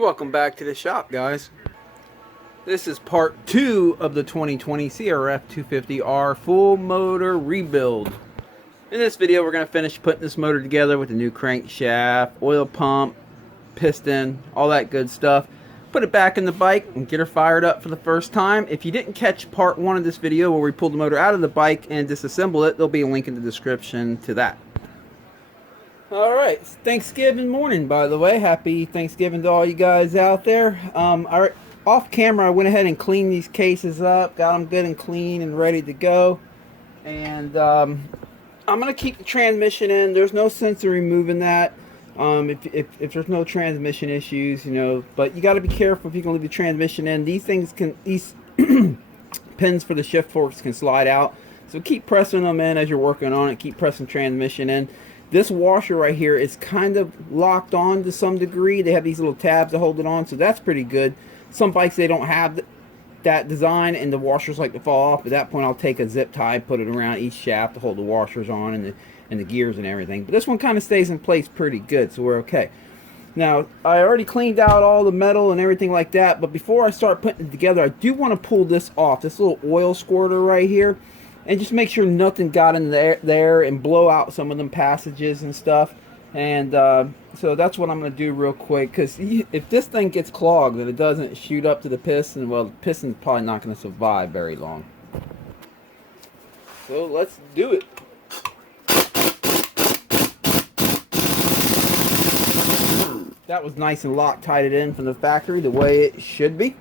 Welcome back to the shop, guys. This is part 2 of the 2020 CRF250R Full Motor Rebuild. In this video, we're going to finish putting this motor together with the new crankshaft, oil pump, piston, all that good stuff. Put it back in the bike and get her fired up for the first time. If you didn't catch part 1 of this video where we pulled the motor out of the bike and disassemble it, there'll be a link in the description to that. Alright, it's Thanksgiving morning, by the way. Happy Thanksgiving to all you guys out there. Off camera, I went ahead and cleaned these cases up, got them good and clean and ready to go. And I'm going to keep the transmission in. There's no sense in removing that if there's no transmission issues, you know. But you got to be careful if you can leave the transmission in. These pins for the shift forks can slide out. So keep pressing them in as you're working on it. Keep pressing transmission in. This washer right here is kind of locked on to some degree. They have these little tabs to hold it on, so that's pretty good. Some bikes, they don't have that design, and the washers like to fall off. At that point, I'll take a zip tie, put it around each shaft to hold the washers on and the gears and everything. But this one kind of stays in place pretty good, so we're okay. Now, I already cleaned out all the metal and everything like that, but before I start putting it together, I do want to pull this off, this little oil squirter right here. And just make sure nothing got in there and blow out some of them passages and stuff. And so that's what I'm going to do real quick. Because if this thing gets clogged and it doesn't shoot up to the piston, well, the piston's probably not going to survive very long. So let's do it. That was nice and Loctited in from the factory the way it should be.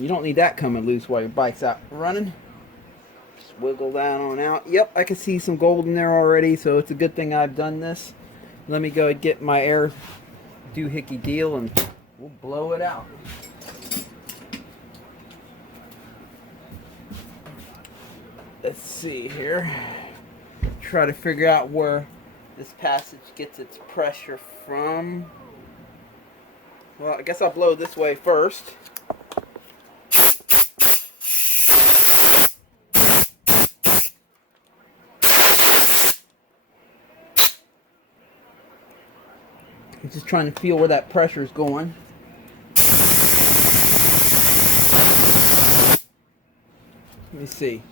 You don't need that coming loose while your bike's out running. Wiggle that on out. Yep, I can see some gold in there already, so it's a good thing I've done this. Let me go and get my air doohickey deal and we'll blow it out. Let's see here. Try to figure out where this passage gets its pressure from. Well, I guess I'll blow this way first. I'm just trying to feel where that pressure is going. Let me see.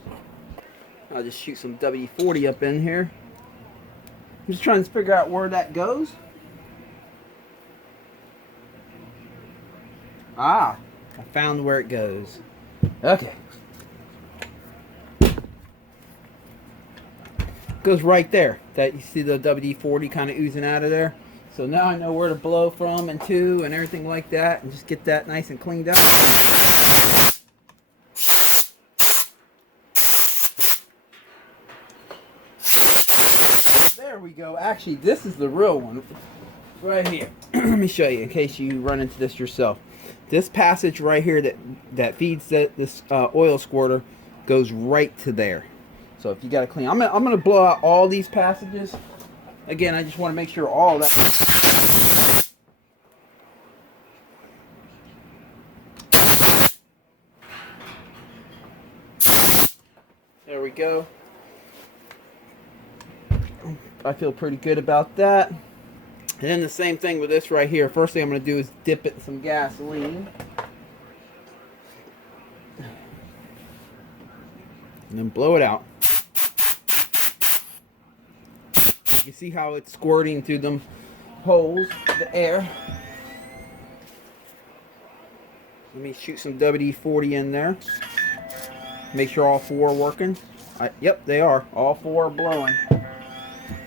I'll just shoot some WD-40 up in here. I'm just trying to figure out where that goes. Ah, I found where it goes. Okay. Goes right there. That you see the WD-40 kind of oozing out of there. So now I know where to blow from and to and everything like that, and just get that nice and cleaned up. There we go. Actually, this is the real one right here. Let me show you in case you run into this yourself. This passage right here that feeds this oil squirter goes right to there. So if you got to clean, I'm gonna blow out all these passages. Again, I just want to make sure all that. There we go. I feel pretty good about that. And then the same thing with this right here. First thing I'm going to do is dip it in some gasoline. And then blow it out. You see how it's squirting through them holes, the air. Let me shoot some WD-40 in there. Make sure all 4 are working. Yep, they are. All 4 are blowing.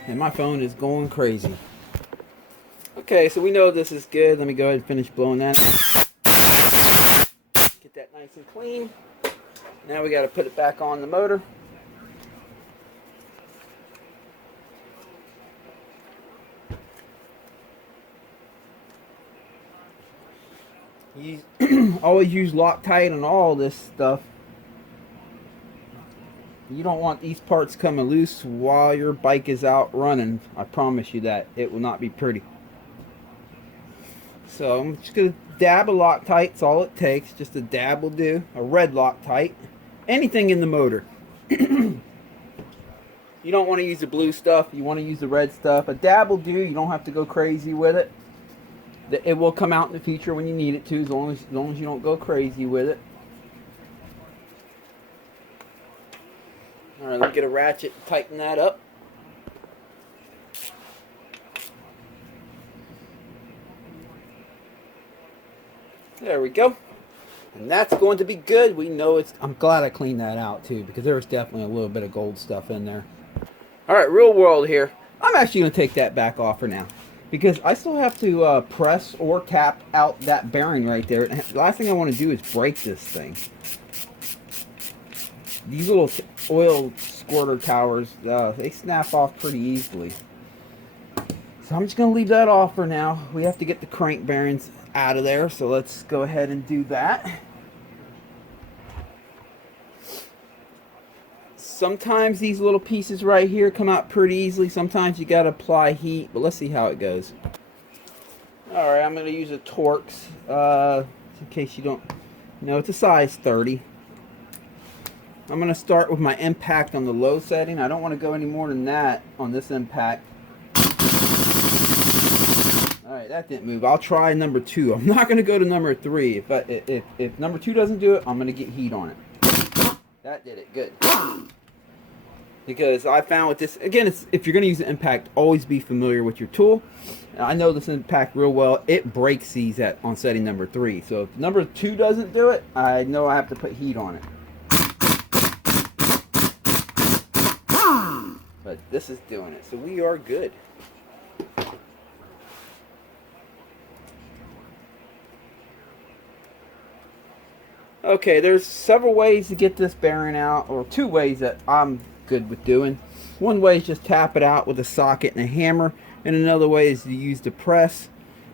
And my phone is going crazy. Okay, so we know this is good. Let me go ahead and finish blowing that out. Get that nice and clean. Now we got to put it back on the motor. Always use Loctite on all this stuff. You don't want these parts coming loose while your bike is out running. I promise you that. It will not be pretty. So I'm just going to dab a Loctite. That's all it takes. Just a dab will do. A red Loctite. Anything in the motor. You don't want to use the blue stuff. You want to use the red stuff. A dab will do. You don't have to go crazy with it. It will come out in the future when you need it to, as long as you don't go crazy with it. All right, let me get a ratchet and tighten that up. There we go. And that's going to be good. We know it's... I'm glad I cleaned that out too, because there was definitely a little bit of gold stuff in there. All right, real world here. I'm actually going to take that back off for now, because I still have to press or tap out that bearing right there. And the last thing I want to do is break this thing. These little oil squirter towers, they snap off pretty easily. So I'm just going to leave that off for now. We have to get the crank bearings out of there, so let's go ahead and do that. Sometimes these little pieces right here come out pretty easily. Sometimes you got to apply heat, but let's see how it goes. All right, I'm going to use a Torx, in case you don't know. It's a size 30. I'm going to start with my impact on the low setting. I don't want to go any more than that on this impact. All right, that didn't move. I'll try number 2. I'm not going to go to number 3. If number 2 doesn't do it, I'm going to get heat on it. That did it. Good. Because I found with this, again, if you're going to use an impact, always be familiar with your tool. I know this impact real well. It breaks these on setting number 3. So if number 2 doesn't do it, I know I have to put heat on it. But this is doing it, so we are good. Okay, there's several ways to get this bearing out, or 2 ways that I'm good with doing. One way is just tap it out with a socket and a hammer, and another way is to use the press.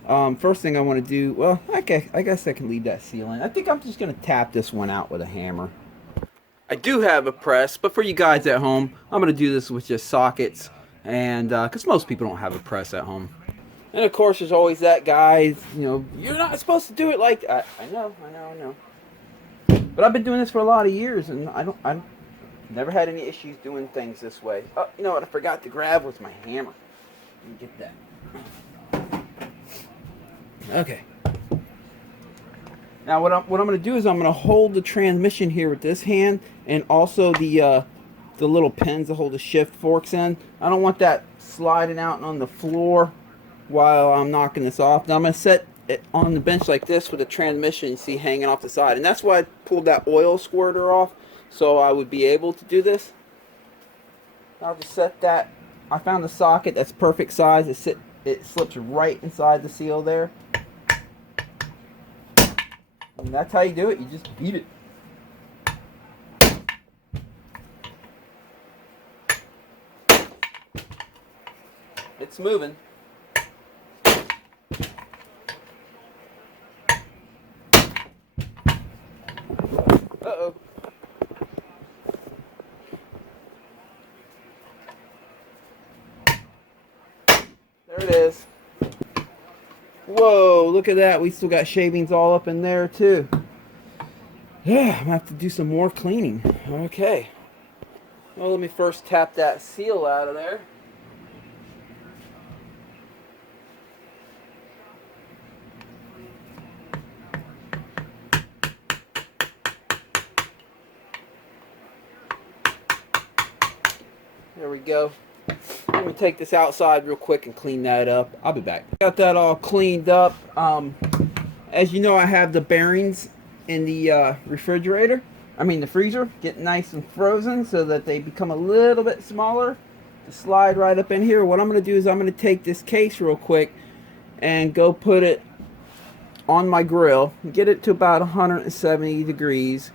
First thing I want to do, well, okay, I guess I can leave that seal in. I think I'm just going to tap this one out with a hammer. I do have a press, but for you guys at home, I'm going to do this with just sockets, and because most people don't have a press at home. And of course, there's always that guy, you know, you're not supposed to do it like that. I know. But I've been doing this for a lot of years, and I've never had any issues doing things this way. Oh, you know what I forgot to grab was my hammer. Let me get that. Okay. Now what I'm going to do is I'm going to hold the transmission here with this hand, and also the little pins that hold the shift forks in. I don't want that sliding out on the floor while I'm knocking this off. Now I'm going to set it on the bench like this with the transmission you see hanging off the side, and that's why I pulled that oil squirter off, so I would be able to do this. I'll just set that. I found the socket that's perfect size. It slips right inside the seal there. And that's how you do it. You just beat it. It's moving. Uh-oh. There it is. Whoa, look at that. We still got shavings all up in there too. Yeah, I'm going to have to do some more cleaning. Okay. Well, let me first tap that seal out of there. There we go. Let me take this outside real quick and clean that up. I'll be back. Got that all cleaned up. As you know, I have the bearings in the refrigerator. I mean the freezer. Get nice and frozen so that they become a little bit smaller to slide right up in here. What I'm going to do is I'm going to take this case real quick and go put it on my grill. Get it to about 170 degrees.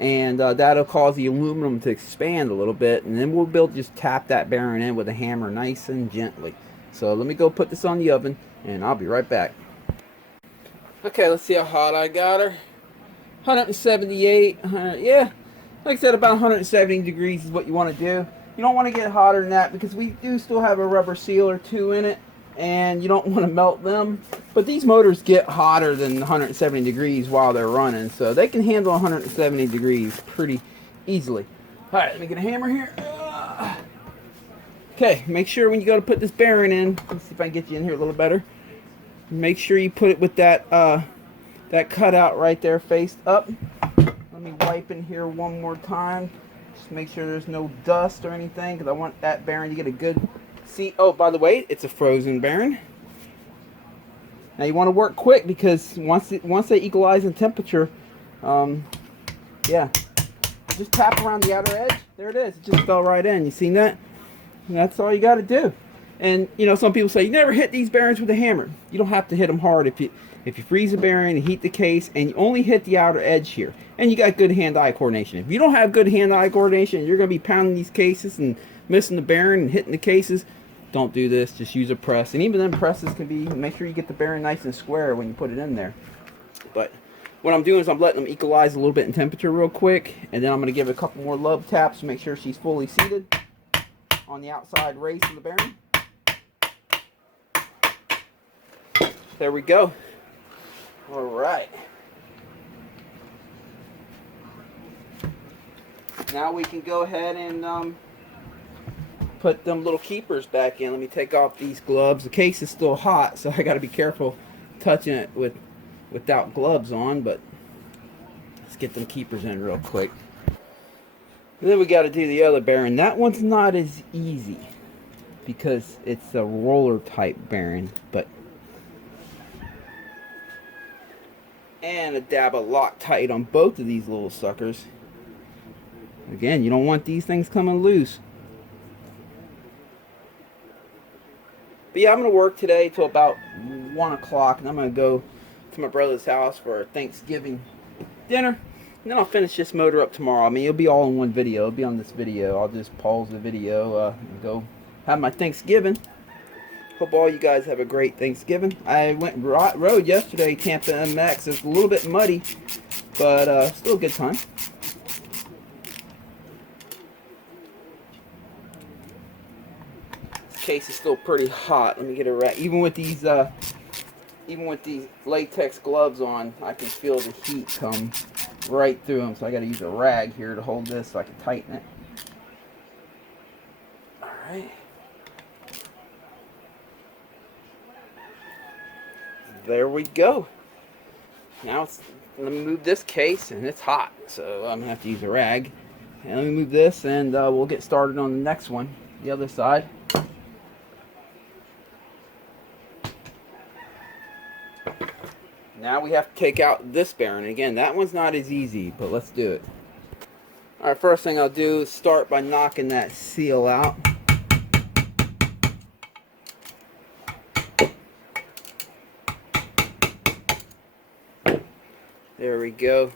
And that'll cause the aluminum to expand a little bit, and then we'll be able to just tap that bearing in with a hammer nice and gently. So let me go put this on the oven, and I'll be right back. Okay, let's see how hot I got her. 178, yeah, like I said, about 170 degrees is what you want to do. You don't want to get hotter than that, because we do still have a rubber seal or 2 in it, and you don't want to melt them. But these motors get hotter than 170 degrees while they're running, so they can handle 170 degrees pretty easily. All right, let me get a hammer here. Okay, make sure when you go to put this bearing in, let's see if I can get you in here a little better. Make sure you put it with that that cutout right there faced up. Let me wipe in here one more time. Just make sure there's no dust or anything, because I want that bearing to get a good see. Oh, by the way, it's a frozen bearing. Now you want to work quick, because once they equalize in temperature, yeah, just tap around the outer edge. There it is. It just fell right in. You seen that? And that's all you got to do. And you know, some people say you never hit these bearings with a hammer. You don't have to hit them hard. If you freeze a bearing and heat the case, and you only hit the outer edge here, and you got good hand-eye coordination. If you don't have good hand-eye coordination, you're going to be pounding these cases and missing the bearing and hitting the cases. Don't do this. Just use a press. And even then, presses can be, make sure you get the bearing nice and square when you put it in there. But what I'm doing is I'm letting them equalize a little bit in temperature real quick, and then I'm going to give it a couple more love taps to make sure she's fully seated on the outside race of the bearing. There we go. All right. Now we can go ahead and put them little keepers back in. Let me take off these gloves. The case is still hot, so I got to be careful touching it without gloves on, but let's get them keepers in real quick. And then we got to do the other bearing. That one's not as easy because it's a roller type bearing, but and a dab of Loctite on both of these little suckers. Again, you don't want these things coming loose. But yeah, I'm going to work today till about 1 o'clock, and I'm going to go to my brother's house for a Thanksgiving dinner. And then I'll finish this motor up tomorrow. I mean, it'll be all in one video. It'll be on this video. I'll just pause the video and go have my Thanksgiving. Hope all you guys have a great Thanksgiving. I went and rode yesterday, Tampa MX. It's a little bit muddy, but still a good time. This case is still pretty hot. Let me get it right. Even with these latex gloves on, I can feel the heat come right through them. So I got to use a rag here to hold this so I can tighten it. All right. There we go. Now let me move this case, and it's hot, so I'm gonna have to use a rag. And let me move this, and we'll get started on the next one, the other side. Now we have to take out this bearing. Again, that one's not as easy, but let's do it. All right, first thing I'll do is start by knocking that seal out. There we go.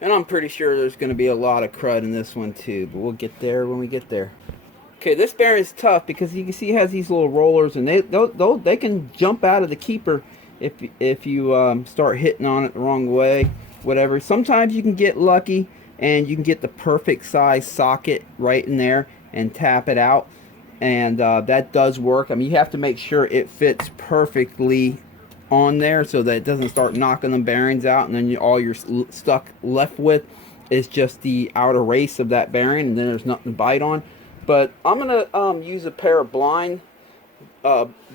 And I'm pretty sure there's going to be a lot of crud in this one too, but we'll get there when we get there. Okay, this bearing is tough because you can see it has these little rollers, and they can jump out of the keeper if you start hitting on it the wrong way, whatever. Sometimes you can get lucky and you can get the perfect size socket right in there and tap it out, and that does work. I mean, you have to make sure it fits perfectly on there so that it doesn't start knocking the bearings out, and then all you're stuck left with is just the outer race of that bearing, and then there's nothing to bite on. But I'm gonna use a pair of blind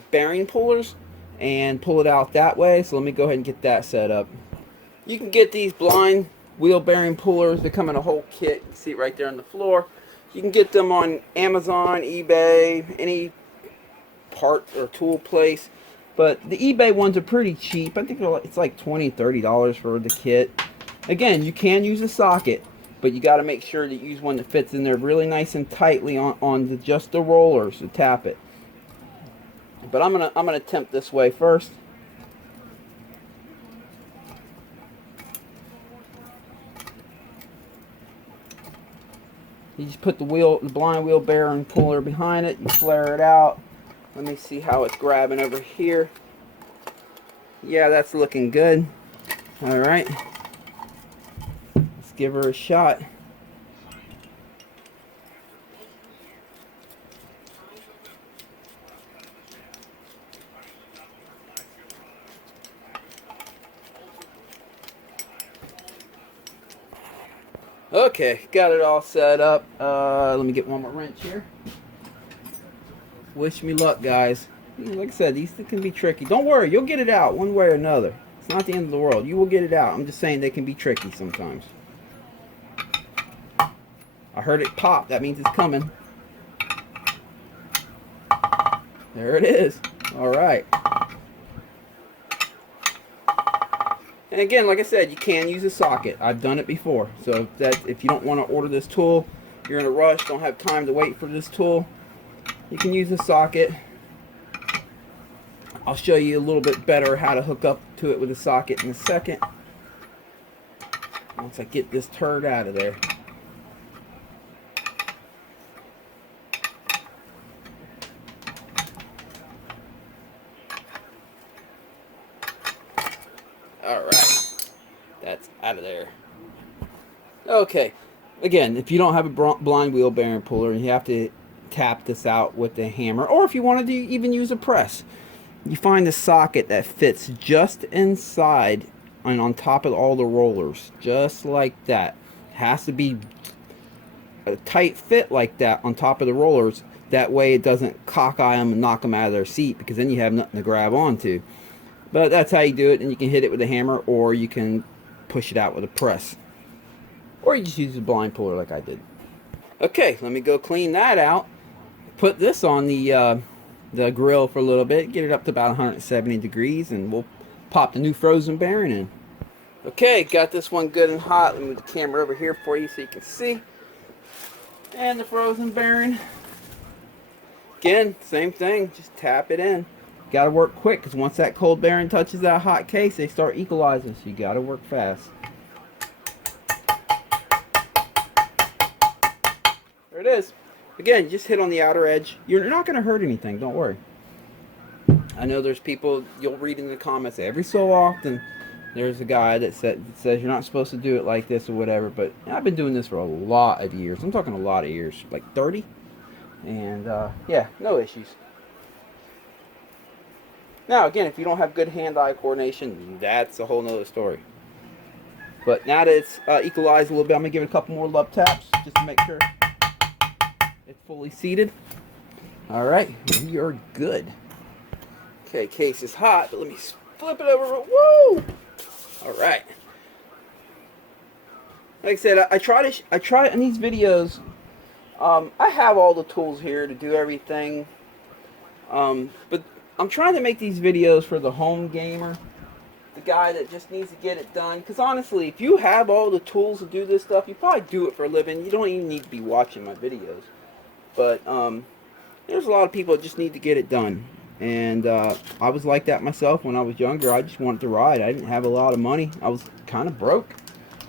bearing pullers and pull it out that way. So let me go ahead and get that set up. You can get these blind wheel bearing pullers. They come in a whole kit. You can see it right there on the floor. You can get them on Amazon, eBay, any part or tool place. But the eBay ones are pretty cheap. I think it's like $20, $30 for the kit. Again, you can use a socket, but you got to make sure that you use one that fits in there really nice and tightly on just the rollers to tap it. But I'm gonna attempt this way first. You just put the blind wheel bearing puller behind it. You flare it out. Let me see how it's grabbing over here. Yeah, that's looking good. All right. Let's give her a shot. Okay, got it all set up. Let me get one more wrench here. Wish me luck, guys. Like I said, these can be tricky. Don't worry, you'll get it out one way or another. It's not the end of the world. You will get it out. I'm just saying they can be tricky sometimes. I heard it pop. That means it's coming. There it is. All right. And again, like I said, you can use a socket. I've done it before. So if you don't want to order this tool, you're in a rush, don't have time to wait for this tool, you can use a socket. I'll show you a little bit better how to hook up to it with a socket in a second. Once I get this turd out of there. Alright, that's out of there. Okay, again, if you don't have a blind wheel bearing puller, you have to tap this out with a hammer, or if you wanted to even use a press, you find a socket that fits just inside and on top of all the rollers, just like that. It has to be a tight fit like that on top of the rollers. That way it doesn't cockeye them and knock them out of their seat, because then you have nothing to grab onto. But that's how you do it, and you can hit it with a hammer, or you can push it out with a press. Or you just use a blind puller like I did. Okay, let me go clean that out. Put this on the grill for a little bit, get it up to about 170 degrees, and we'll pop the new frozen bearing in. Okay, got this one good and hot. Let me move the camera over here for you so you can see. And the frozen bearing. Again, same thing, just tap it in. Got to work quick, because once that cold bearing touches that hot case, they start equalizing, so you got to work fast. There it is. Again, just hit on the outer edge. You're not going to hurt anything, don't worry. I know there's people, you'll read in the comments every so often, there's a guy that says you're not supposed to do it like this or whatever, but I've been doing this for a lot of years. I'm talking a lot of years, like 30. And yeah, no issues. Now, again, if you don't have good hand-eye coordination, that's a whole nother story. But now that it's equalized a little bit, I'm going to give it a couple more love taps just to make sure it's fully seated. Alright, we are good. Okay, case is hot, but let me flip it over. Woo! Alright. Like I said, I try in these videos, I have all the tools here to do everything. But I'm trying to make these videos for the home gamer, the guy that just needs to get it done. Because honestly, if you have all the tools to do this stuff, you probably do it for a living. You don't even need to be watching my videos. But there's a lot of people that just need to get it done. And I was like that myself when I was younger. I just wanted to ride. I didn't have a lot of money. I was kind of broke.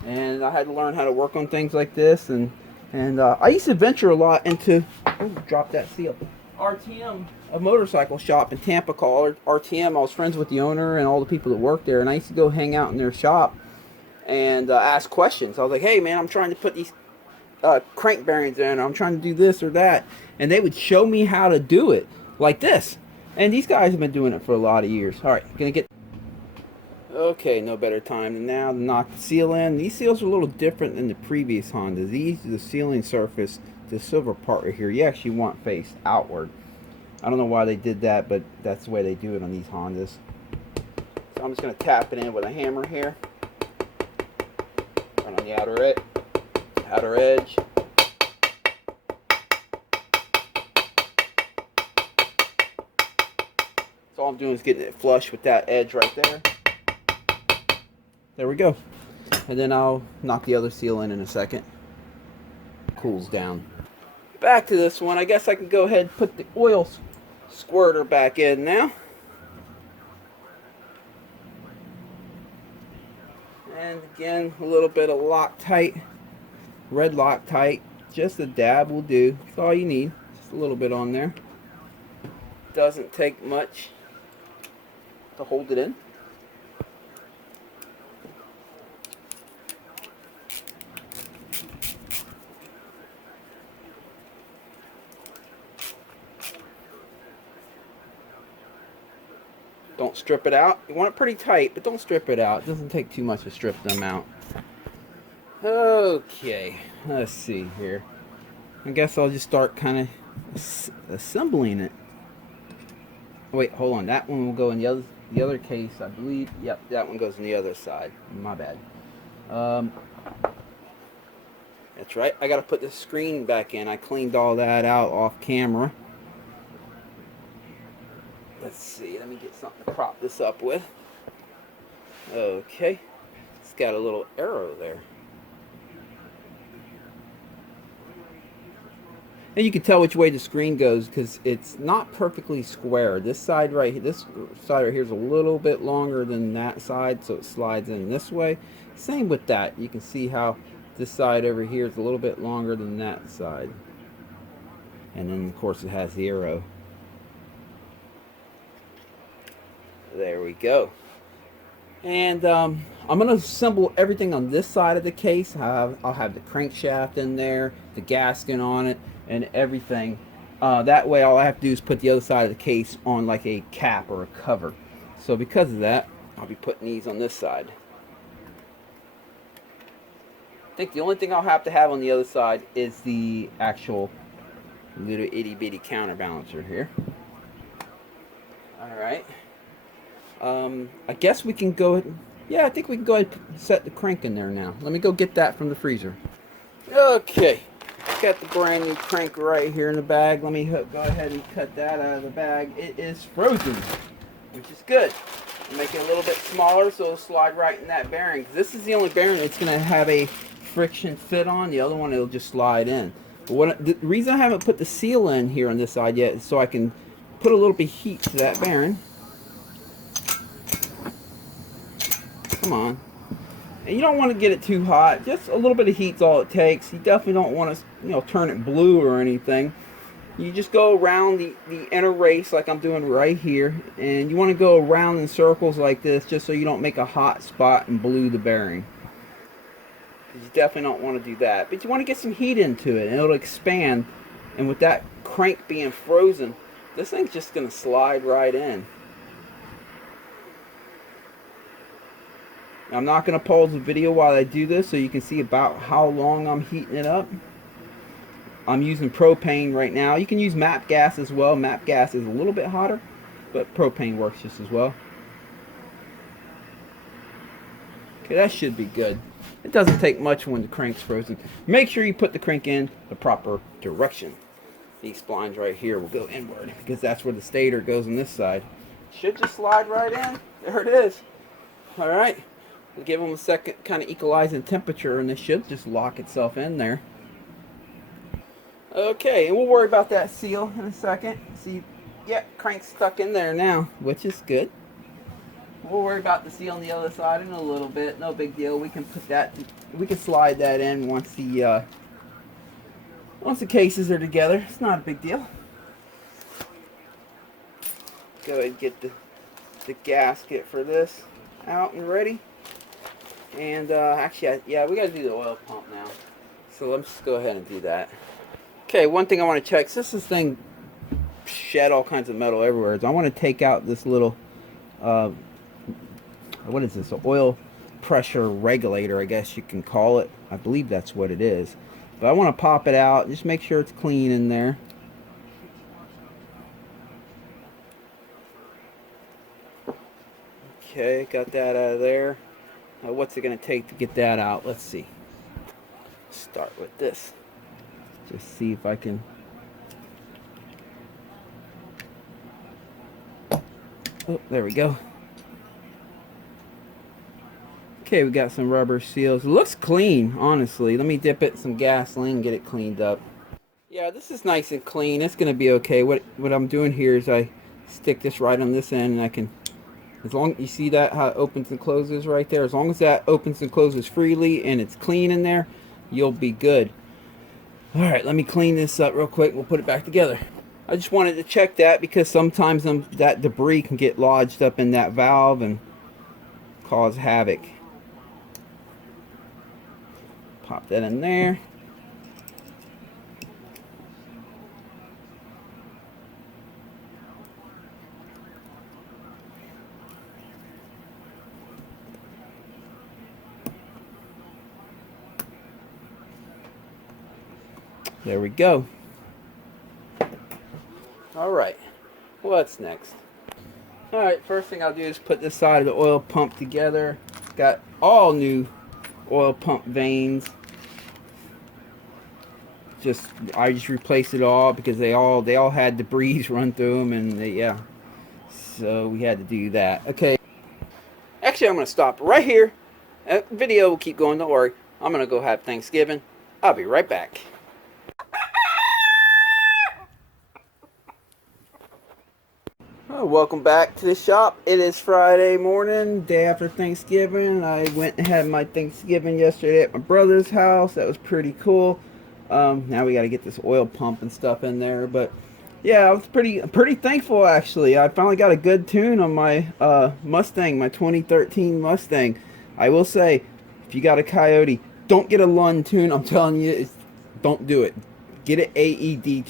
And I had to learn how to work on things like this. And I used to venture a lot into... Oh, drop that seal. RTM, a motorcycle shop in Tampa called RTM. I was friends with the owner and all the people that worked there, and I used to go hang out in their shop and ask questions. I was like, hey man, I'm trying to put these crank bearings in, or I'm trying to do this or that, and they would show me how to do it like this. And these guys have been doing it for a lot of years. Alright, gonna get... Okay, no better time than now to knock the seal in. These seals are a little different than the previous Hondas. These, the sealing surface, the silver part right here, you actually want faced outward. I don't know why they did that, but that's the way they do it on these Hondas. So I'm just going to tap it in with a hammer here. Right on the outer edge. So all I'm doing is getting it flush with that edge right there. There we go. And then I'll knock the other seal in a second. Cools down. Back to this one. I guess I can go ahead and put the oil squirter back in now. And again, a little bit of Loctite, red Loctite. Just a dab will do. That's all you need. Just a little bit on there. Doesn't take much to hold it in. Don't strip it out. You want it pretty tight, but don't strip it out. It doesn't take too much to strip them out. Okay, let's see here. I guess I'll just start kind of assembling it. wait, hold on. That one will go in the other case, I believe. Yep, that one goes on the other side. My bad. That's right. I got to put the screen back in. I cleaned all that out off camera. Let's see. Let me get something to prop this up with. Okay. It's got a little arrow there. And you can tell which way the screen goes because it's not perfectly square. This side right here is a little bit longer than that side, so it slides in this way. Same with that. You can see how this side over here is a little bit longer than that side. And then, of course, it has the arrow. There we go. And I'm going to assemble everything on this side of the case. I'll have the crankshaft in there, the gasket on it, and everything. That way all I have to do is put the other side of the case on like a cap or a cover. So because of that, I'll be putting these on this side. I think the only thing I'll have to have on the other side is the actual little itty bitty counterbalancer here. Alright. I guess we can go ahead. Yeah, I think we can go ahead and set the crank in there now. Let me go get that from the freezer. Okay. Got the brand new crank right here in the bag. Let me go ahead and cut that out of the bag. It is frozen, which is good. Make it a little bit smaller so it'll slide right in that bearing. This is the only bearing that's going to have a friction fit on. The other one, it'll just slide in. But the reason I haven't put the seal in here on this side yet is so I can put a little bit of heat to that bearing. Come on. And you don't want to get it too hot. Just a little bit of heat's all it takes. You definitely don't want to, turn it blue or anything. You just go around the inner race like I'm doing right here. And you want to go around in circles like this just so you don't make a hot spot and blue the bearing. You definitely don't want to do that. But you want to get some heat into it and it'll expand. And with that crank being frozen, this thing's just going to slide right in. I'm not going to pause the video while I do this so you can see about how long I'm heating it up. I'm using propane right now. You can use MAP gas as well. MAP gas is a little bit hotter, but propane works just as well. Okay, that should be good. It doesn't take much when the crank's frozen. Make sure you put the crank in the proper direction. These splines right here will go inward because that's where the stator goes on this side. Should just slide right in. There it is. All right. We'll give them a second, kind of equalizing temperature, and it should just lock itself in there. Okay, and we'll worry about that seal in a second. See, yeah, crank's stuck in there now, which is good. We'll worry about the seal on the other side in a little bit. No big deal. We can put that, we can slide that in once the cases are together. It's not a big deal. Go ahead and get the gasket for this out and ready. And actually, yeah, we got to do the oil pump now. So let's just go ahead and do that. Okay, one thing I want to check, since this thing shed all kinds of metal everywhere, is I want to take out this little, what is this, an oil pressure regulator, I guess you can call it. I believe that's what it is. But I want to pop it out, just make sure it's clean in there. Okay, got that out of there. Now what's it going to take to get that out? Let's see. Start with this. Just see if I can. Oh, there we go. Okay, we got some rubber seals. It looks clean, honestly. Let me dip it in some gasoline and get it cleaned up. Yeah, this is nice and clean. It's going to be okay. What I'm doing here is I stick this right on this end, and I can, as long you see that how it opens and closes right there, as long as that opens and closes freely and it's clean in there, you'll be good. All right, let me clean this up real quick. We'll put it back together. I just wanted to check that because sometimes that debris can get lodged up in that valve and cause havoc. Pop that in there. There we go. All right, what's next? Alright, first thing I'll do is put this side of the oil pump together. Got all new oil pump vanes. I just replaced it all because they all had debris run through them, and yeah, so we had to do that. Okay, actually I'm gonna stop right here. The video will keep going, don't worry. I'm gonna go have Thanksgiving. I'll be right back. Oh, welcome back to the shop. It is Friday morning, day after Thanksgiving. I went and had my Thanksgiving yesterday at my brother's house. That was pretty cool. Now we got to get this oil pump and stuff in there, but yeah, I was pretty thankful actually. I finally got a good tune on my Mustang, my 2013 Mustang. I will say, if you got a Coyote, don't get a Lund tune. I'm telling you, don't do it. Get an AED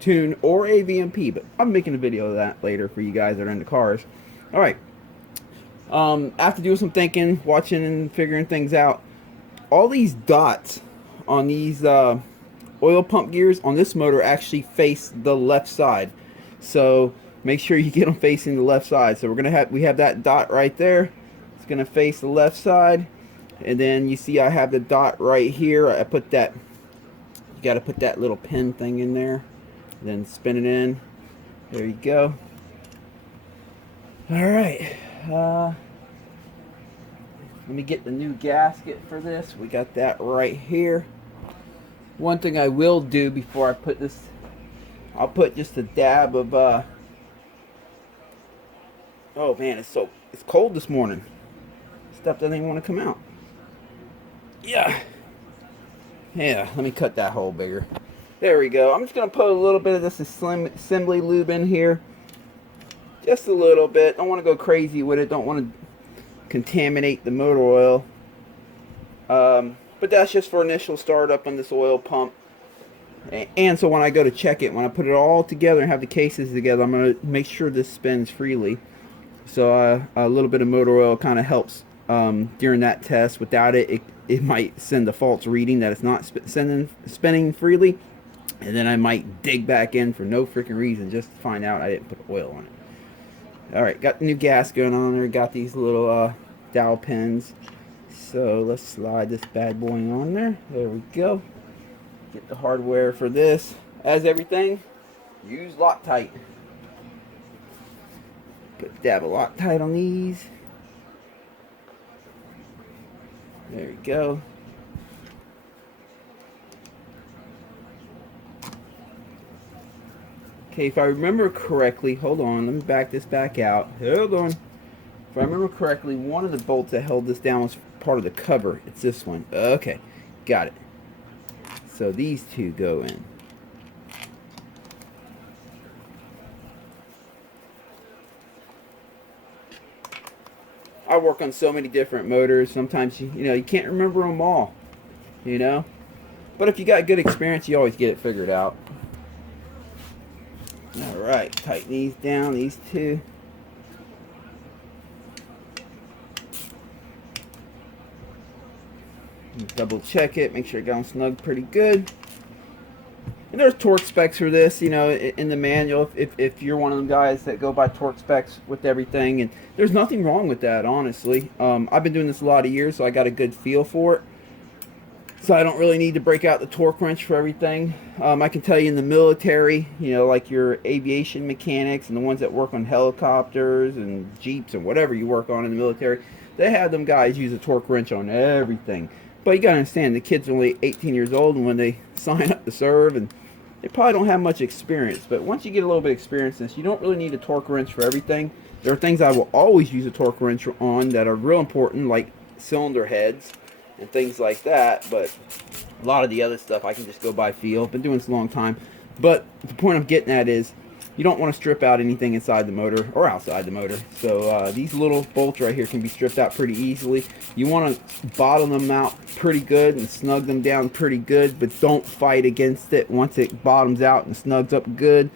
tune or a VMP, but I'm making a video of that later for you guys that are into cars. All right. After doing some thinking, watching and figuring things out, all these dots on these oil pump gears on this motor actually face the left side. So make sure you get them facing the left side. So we have that dot right there. It's gonna face the left side, and then you see I have the dot right here. I put that. You got to put that little pin thing in there, then spin it in. There you go. All right. Let me get the new gasket for this. We got that right here. One thing I will do before I put this, I'll put just a dab of oh man, it's cold this morning. Stuff doesn't even want to come out. Yeah, let me cut that hole bigger. There we go. I'm just going to put a little bit of this assembly lube in here. Just a little bit. Don't want to go crazy with it. Don't want to contaminate the motor oil. But that's just for initial startup on this oil pump. And so when I go to check it, when I put it all together and have the cases together, I'm going to make sure this spins freely. So a little bit of motor oil kind of helps during that test. Without it, it might send a false reading that it's not spinning freely, and then I might dig back in for no freaking reason just to find out I didn't put oil on it. Alright, got the new gas going on there, got these little dowel pins. So let's slide this bad boy on there. There we go. Get the hardware for this. As everything, use Loctite. Put a dab of Loctite on these. There we go. Okay, if I remember correctly, hold on, let me back this back out. Hold on. If I remember correctly, one of the bolts that held this down was part of the cover. It's this one. Okay, got it. So these two go in. I work on so many different motors. Sometimes you can't remember them all, But if you got good experience, you always get it figured out. All right, tighten these down, these two. Double check it, make sure it got them snug pretty good. And there's torque specs for this, in the manual, if you're one of them guys that go by torque specs with everything. And there's nothing wrong with that, honestly. I've been doing this a lot of years, so I got a good feel for it. So I don't really need to break out the torque wrench for everything. I can tell you in the military, like your aviation mechanics and the ones that work on helicopters and Jeeps and whatever you work on in the military, they have them guys use a torque wrench on everything. But you gotta understand, the kids are only 18 years old, and when they sign up to serve, and they probably don't have much experience. But once you get a little bit of experience in this, you don't really need a torque wrench for everything. There are things I will always use a torque wrench on that are real important, like cylinder heads and things like that. But a lot of the other stuff I can just go by feel. I've been doing this a long time. But the point I'm getting at is, you don't want to strip out anything inside the motor or outside the motor. So these little bolts right here can be stripped out pretty easily. You want to bottom them out pretty good and snug them down pretty good, but don't fight against it. Once it bottoms out and snugs up good,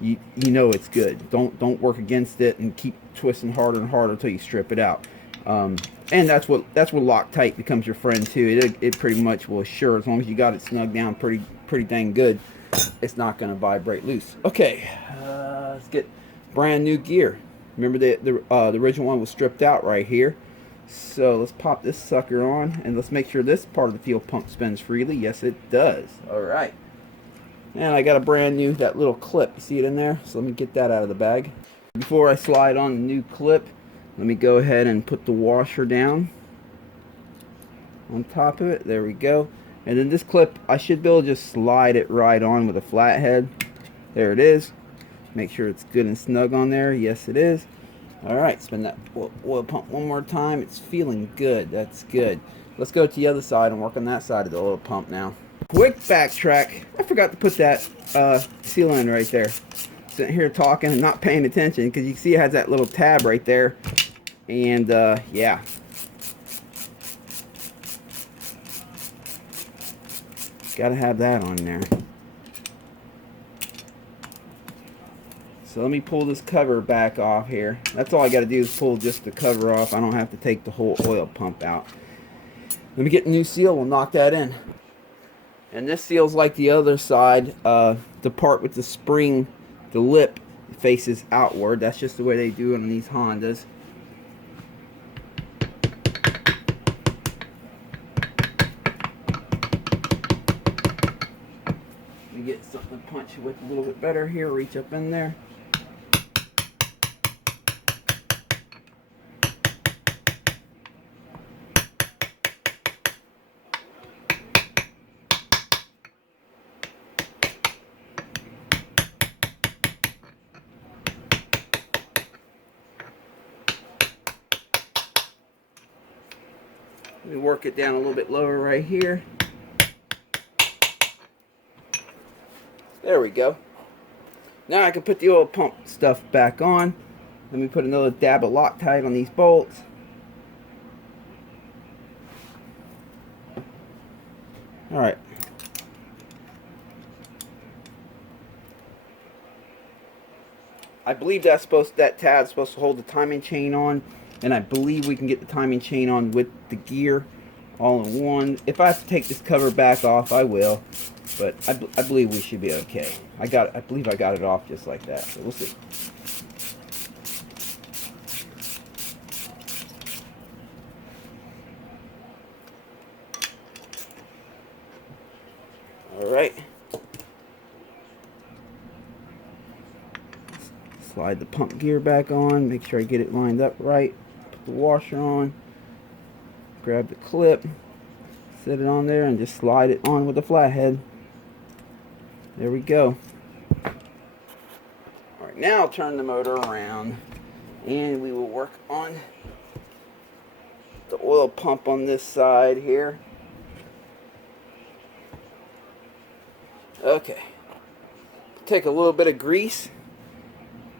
you know it's good. Don't work against it and keep twisting harder and harder until you strip it out. And that's what Loctite becomes your friend too. It pretty much will assure, as long as you got it snugged down pretty dang good, it's not going to vibrate loose. Okay, let's get brand new gear. Remember the original one was stripped out right here. So let's pop this sucker on and let's make sure this part of the fuel pump spins freely. Yes, it does. All right. And I got a brand new, that little clip. You see it in there? So let me get that out of the bag. Before I slide on the new clip, let me go ahead and put the washer down on top of it. There we go. And then this clip, I should be able to just slide it right on with a flathead. There it is. Make sure it's good and snug on there. Yes, it is. Alright, spin that oil pump one more time. It's feeling good. That's good. Let's go to the other side and work on that side of the oil pump now. Quick backtrack. I forgot to put that seal in right there. Sitting here talking and not paying attention because you can see it has that little tab right there. And yeah. Gotta have that on there. So let me pull this cover back off here. That's all I got to do is pull just the cover off. I don't have to take the whole oil pump out. Let me get the new seal. We'll knock that in. And this seal's like the other side. The part with the spring, the lip faces outward. That's just the way they do it on these Hondas. Let me get something to punch with a little bit better here. Reach up in there. Let me work it down a little bit lower right here. There we go. Now I can put the oil pump stuff back on. Let me put another dab of Loctite on these bolts. Alright. I believe that tab's supposed to hold the timing chain on. And I believe we can get the timing chain on with the gear all in one. If I have to take this cover back off, I will. But I believe we should be okay. I believe I got it off just like that. So we'll see. All right. Slide the pump gear back on. Make sure I get it lined up right. The washer on, grab the clip, set it on there, and just slide it on with a flathead. There we go. Alright, now I'll turn the motor around and we will work on the oil pump on this side here. Okay, take a little bit of grease,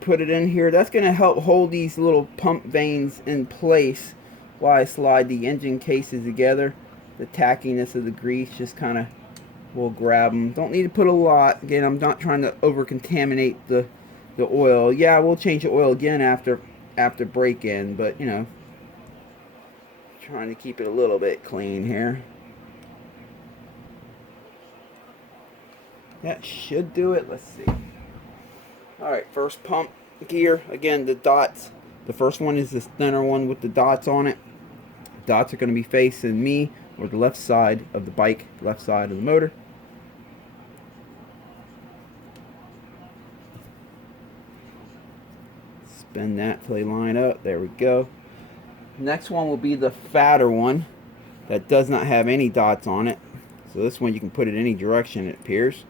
put it in here. That's going to help hold these little pump vanes in place while I slide the engine cases together. The tackiness of the grease just kind of will grab them. Don't need to put a lot. Again, I'm not trying to over contaminate the oil. Yeah, we'll change the oil again after break-in, but you know, trying to keep it a little bit clean here. That should do it. Let's see. Alright, first pump gear. Again, the dots. The first one is this thinner one with the dots on it. Dots are going to be facing me, or the left side of the bike, left side of the motor. Spin that till they line up. There we go. Next one will be the fatter one that does not have any dots on it. So this one you can put it any direction, it appears.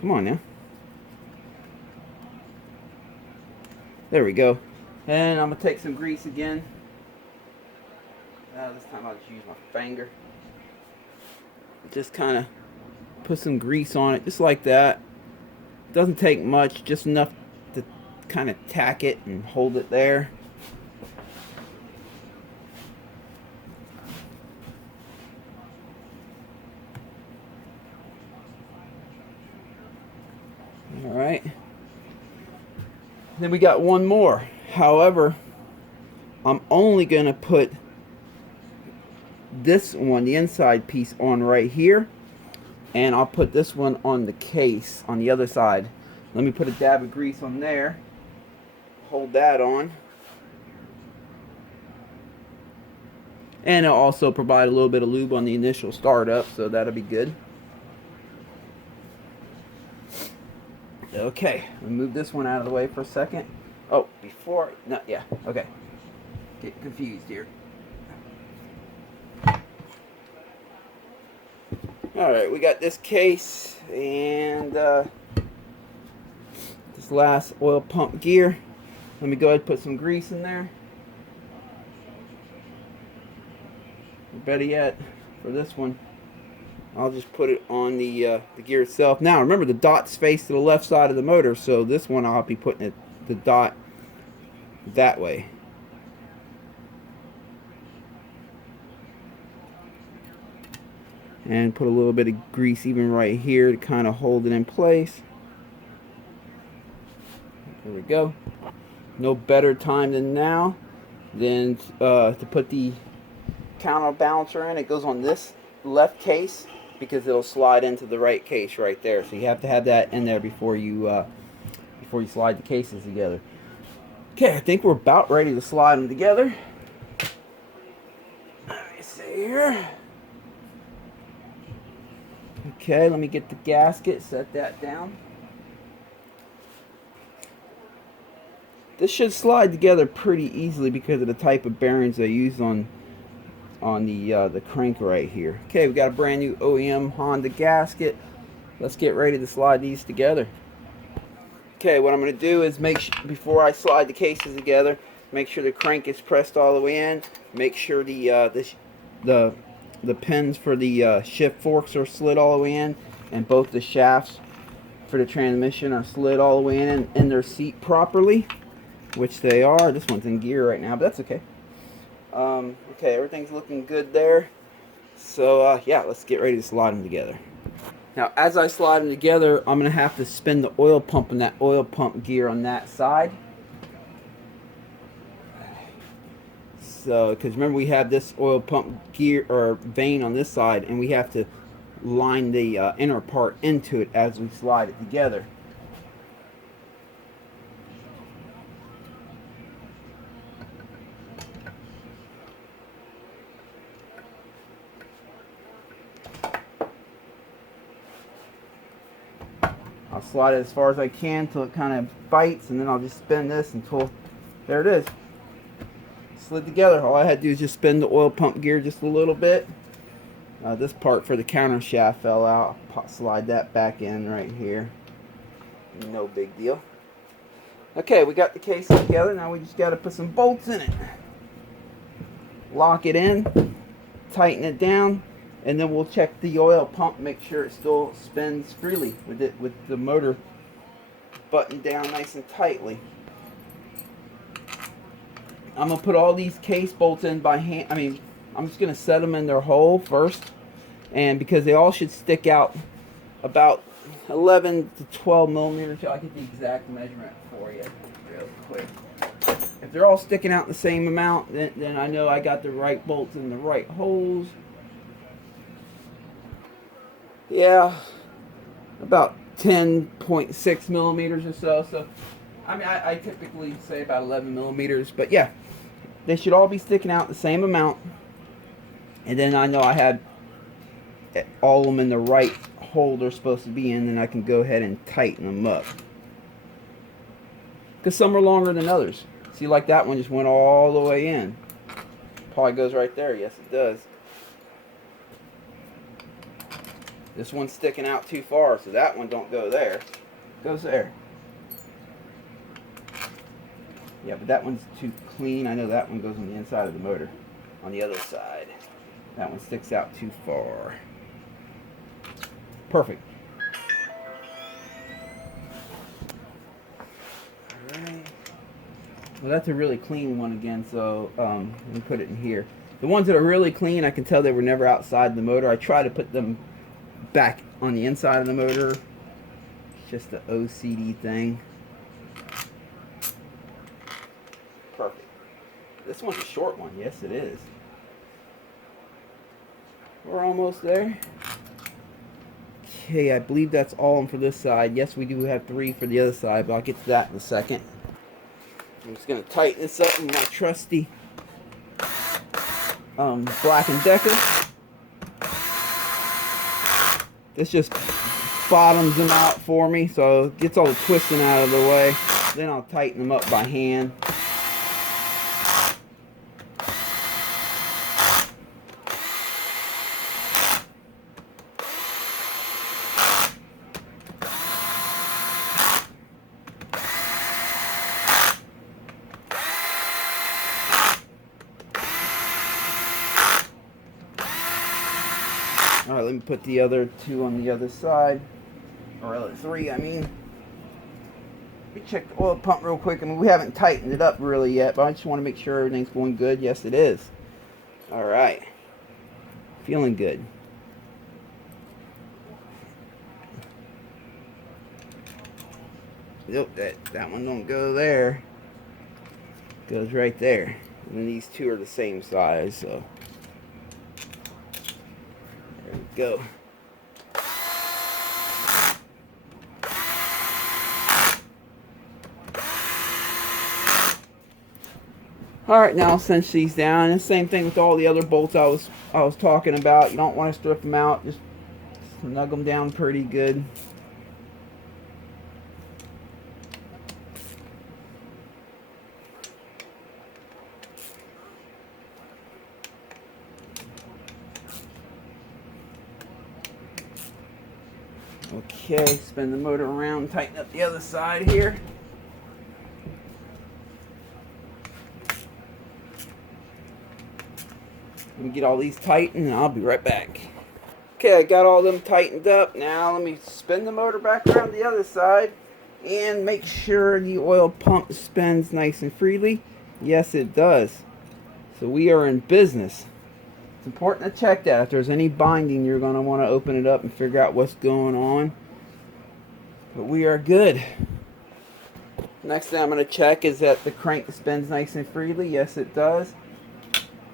Come on now. There we go. And I'm going to take some grease again. This time I'll just use my finger. Just kind of put some grease on it, just like that. Doesn't take much, just enough to kind of tack it and hold it there. Alright. Then we got one more. However, I'm only going to put this one, the inside piece, on right here, and I'll put this one on the case on the other side. Let me put a dab of grease on there, hold that on, and it'll also provide a little bit of lube on the initial startup, so that'll be good. Okay, let me move this one out of the way for a second. Oh, before, no, yeah, okay. Get confused here. Alright, we got this case and this last oil pump gear. Let me go ahead and put some grease in there. Or better yet, for this one, I'll just put it on the gear itself. Now, remember, the dot's face to the left side of the motor, so this one I'll be putting the dot that way. And put a little bit of grease even right here to kind of hold it in place. There we go. No better time than now than to put the counterbalancer in. It goes on this left case because it'll slide into the right case right there. So you have to have that in there before you slide the cases together. Okay, I think we're about ready to slide them together. Let me see here. Okay, let me get the gasket, set that down. This should slide together pretty easily because of the type of bearings I use on the crank right here. Okay, we got a brand new OEM Honda gasket. Let's get ready to slide these together. Okay, what I'm going to do is before I slide the cases together, make sure the crank is pressed all the way in. Make sure the pins for the shift forks are slid all the way in, and both the shafts for the transmission are slid all the way in their seat properly, which they are. This one's in gear right now, but that's okay. Okay, everything's looking good there. So yeah, let's get ready to slide them together. Now, as I slide them together, I'm going to have to spin the oil pump in that oil pump gear on that side. So, because remember, we have this oil pump gear or vane on this side, and we have to line the inner part into it as we slide it together. I'll slide it as far as I can until it kind of bites, and then I'll just spin this until, there it is, slid together. All I had to do is just spin the oil pump gear just a little bit. This part for the counter shaft fell out. I'll slide that back in right here. No big deal. Okay, we got the case together. Now we just got to put some bolts in it. Lock it in, tighten it down, and then we'll check the oil pump, make sure it still spins freely with the motor buttoned down nice and tightly. I'm going to put all these case bolts in by hand. I'm just going to set them in their hole first. And because they all should stick out about 11 to 12 millimeters. I'll get the exact measurement for you real quick. If they're all sticking out the same amount, then I know I got the right bolts in the right holes. Yeah, about 10.6 millimeters or so. So, I typically say about 11 millimeters. But yeah, they should all be sticking out the same amount. And then I know I had all of them in the right hole they're supposed to be in. Then I can go ahead and tighten them up. Because some are longer than others. See, like that one just went all the way in. Probably goes right there. Yes, it does. This one's sticking out too far, so that one don't go there. It goes there. Yeah, but that one's too clean. I know that one goes on the inside of the motor. On the other side. That one sticks out too far. Perfect. Alright. Well, that's a really clean one again, so let me put it in here. The ones that are really clean, I can tell they were never outside the motor. I try to put them back on the inside of the motor. It's just the OCD thing. Perfect. This one's a short one. Yes, it is. We're almost there. Okay, I believe that's all for this side. Yes, we do have 3 for the other side, but I'll get to that in a second. I'm just going to tighten this up with my trusty Black & Decker. This just bottoms them out for me, so it gets all the twisting out of the way. Then I'll tighten them up by hand. Alright, let me put the other 2 on the other side. Or other 3, I mean. Let me check the oil pump real quick. I mean, we haven't tightened it up really yet, but I just want to make sure everything's going good. Yes, it is. Alright. Feeling good. Nope, that one don't go there. Goes right there. And then these 2 are the same size, so there we go. Alright, now I'll cinch these down. And same thing with all the other bolts I was talking about. You don't want to strip them out, just snug them down pretty good. Okay, spin the motor around, tighten up the other side here. Let me get all these tightened and I'll be right back. Okay, I got all them tightened up. Now let me spin the motor back around the other side and make sure the oil pump spins nice and freely. Yes, it does. So we are in business. It's important to check that. If there's any binding, you're going to want to open it up and figure out what's going on. But we are good. Next thing I'm going to check is that the crank spins nice and freely. Yes, it does.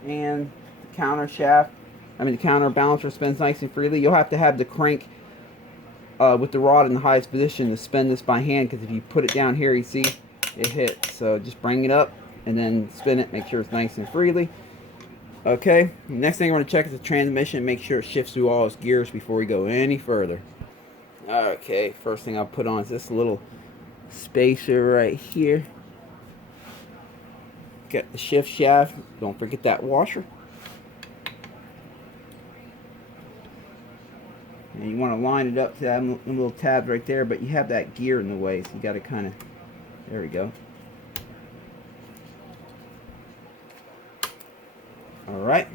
And the the counterbalancer spins nice and freely. You'll have to have the crank with the rod in the highest position to spin this by hand, because if you put it down here, you see it hits. So just bring it up and then spin it. Make sure it's nice and freely. Okay, next thing I want to check is the transmission. Make sure it shifts through all its gears before we go any further. Okay, first thing I'll put on is this little spacer right here. Got the shift shaft. Don't forget that washer. And you want to line it up to that little tab right there, but you have that gear in the way, so you got to kind of, there we go. Alright,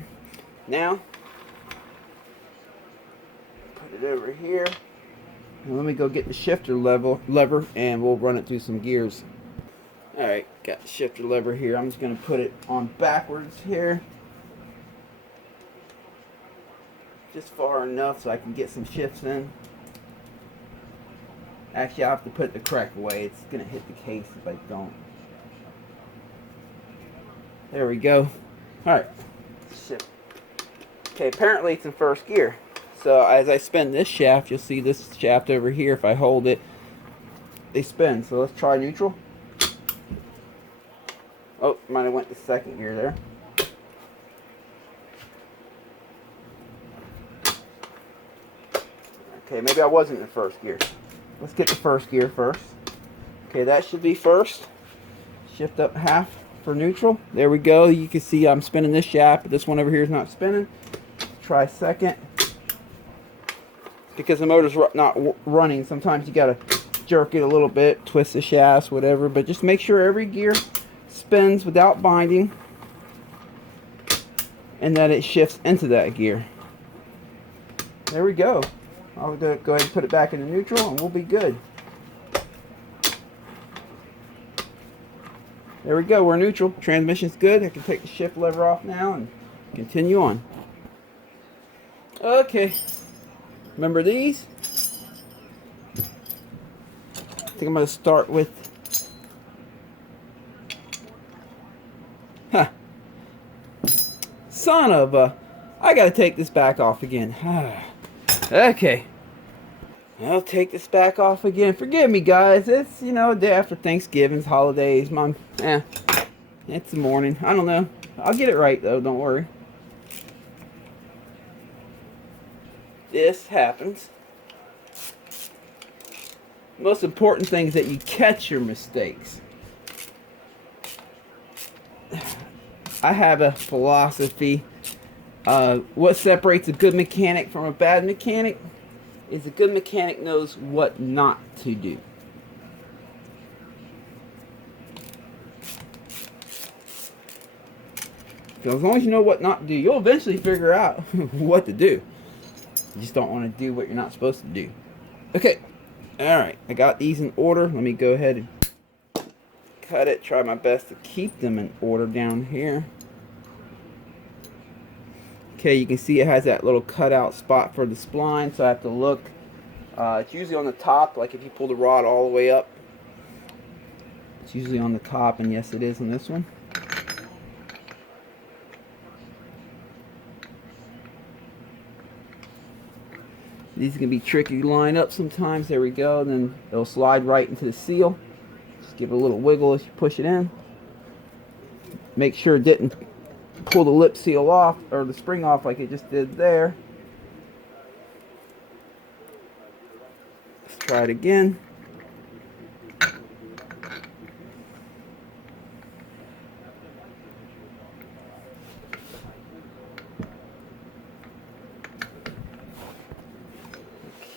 now put it over here. And let me go get the shifter lever and we'll run it through some gears. Alright, got the shifter lever here. I'm just going to put it on backwards here. Just far enough so I can get some shifts in. Actually, I'll have to put it the correct way. It's going to hit the case if I don't. There we go. Alright. Okay, apparently it's in first gear. So as I spin this shaft, you'll see this shaft over here. If I hold it, they spin. So let's try neutral. Oh, might have went to second gear there. Okay, maybe I wasn't in first gear. Let's get the first gear first. Okay, that should be first. Shift up half for neutral. There we go. You can see I'm spinning this shaft, but this one over here is not spinning. Try second. Because the motor's not running, sometimes you gotta jerk it a little bit, twist the shafts, whatever, but just make sure every gear spins without binding and that it shifts into that gear. There we go. I'll go ahead and put it back into neutral and we'll be good. There we go, we're neutral. Transmission's good. I can take the shift lever off now and continue on. Okay. Remember these? I think I'm going to start with... Son of a... I gotta take this back off again. Okay. I'll take this back off again. Forgive me, guys. It's, you know, day after Thanksgiving's holidays. It's the morning. I don't know. I'll get it right, though. Don't worry. This happens. Most important thing is that you catch your mistakes. I have a philosophy. What separates a good mechanic from a bad mechanic is a good mechanic knows what not to do. So as long as you know what not to do, you'll eventually figure out what to do. You just don't want to do what you're not supposed to do. Okay. Alright. I got these in order. Let me go ahead and cut it. Try my best to keep them in order down here. Okay, you can see it has that little cutout spot for the spline, so I have to look. It's usually on the top, like if you pull the rod all the way up. It's usually on the top, and yes, it is on this one. These can be tricky to line up sometimes. There we go. Then it'll slide right into the seal. Just give it a little wiggle as you push it in. Make sure it didn't pull the lip seal off, or the spring off like it just did there. Let's try it again.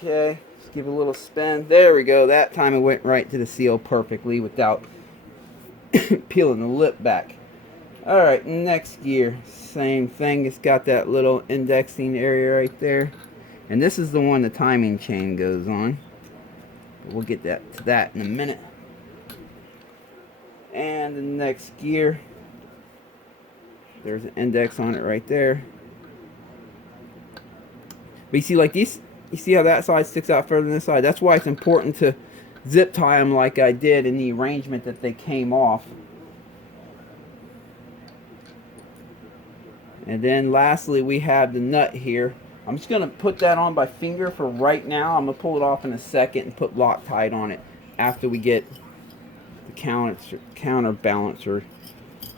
Okay, just give it a little spin. There we go. That time it went right to the seal perfectly without peeling the lip back. Alright, next gear. Same thing. It's got that little indexing area right there. And this is the one the timing chain goes on. But we'll get to that in a minute. And the next gear. There's an index on it right there. But you see, like these, you see how that side sticks out further than this side? That's why it's important to zip tie them like I did in the arrangement that they came off. And then lastly, we have the nut here. I'm just going to put that on by finger for right now. I'm going to pull it off in a second and put Loctite on it after we get the counterbalancer.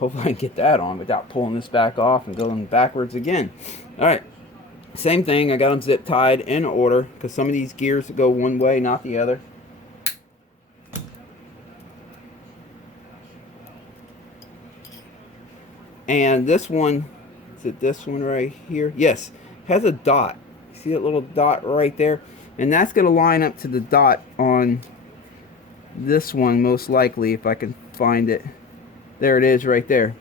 Hopefully I can get that on without pulling this back off and going backwards again. Alright, same thing. I got them zip tied in order because some of these gears go one way, not the other. And this one, is it this one right here? Yes, has a dot. See that little dot right there? And that's going to line up to the dot on this one most likely, if I can find it. There it is right there.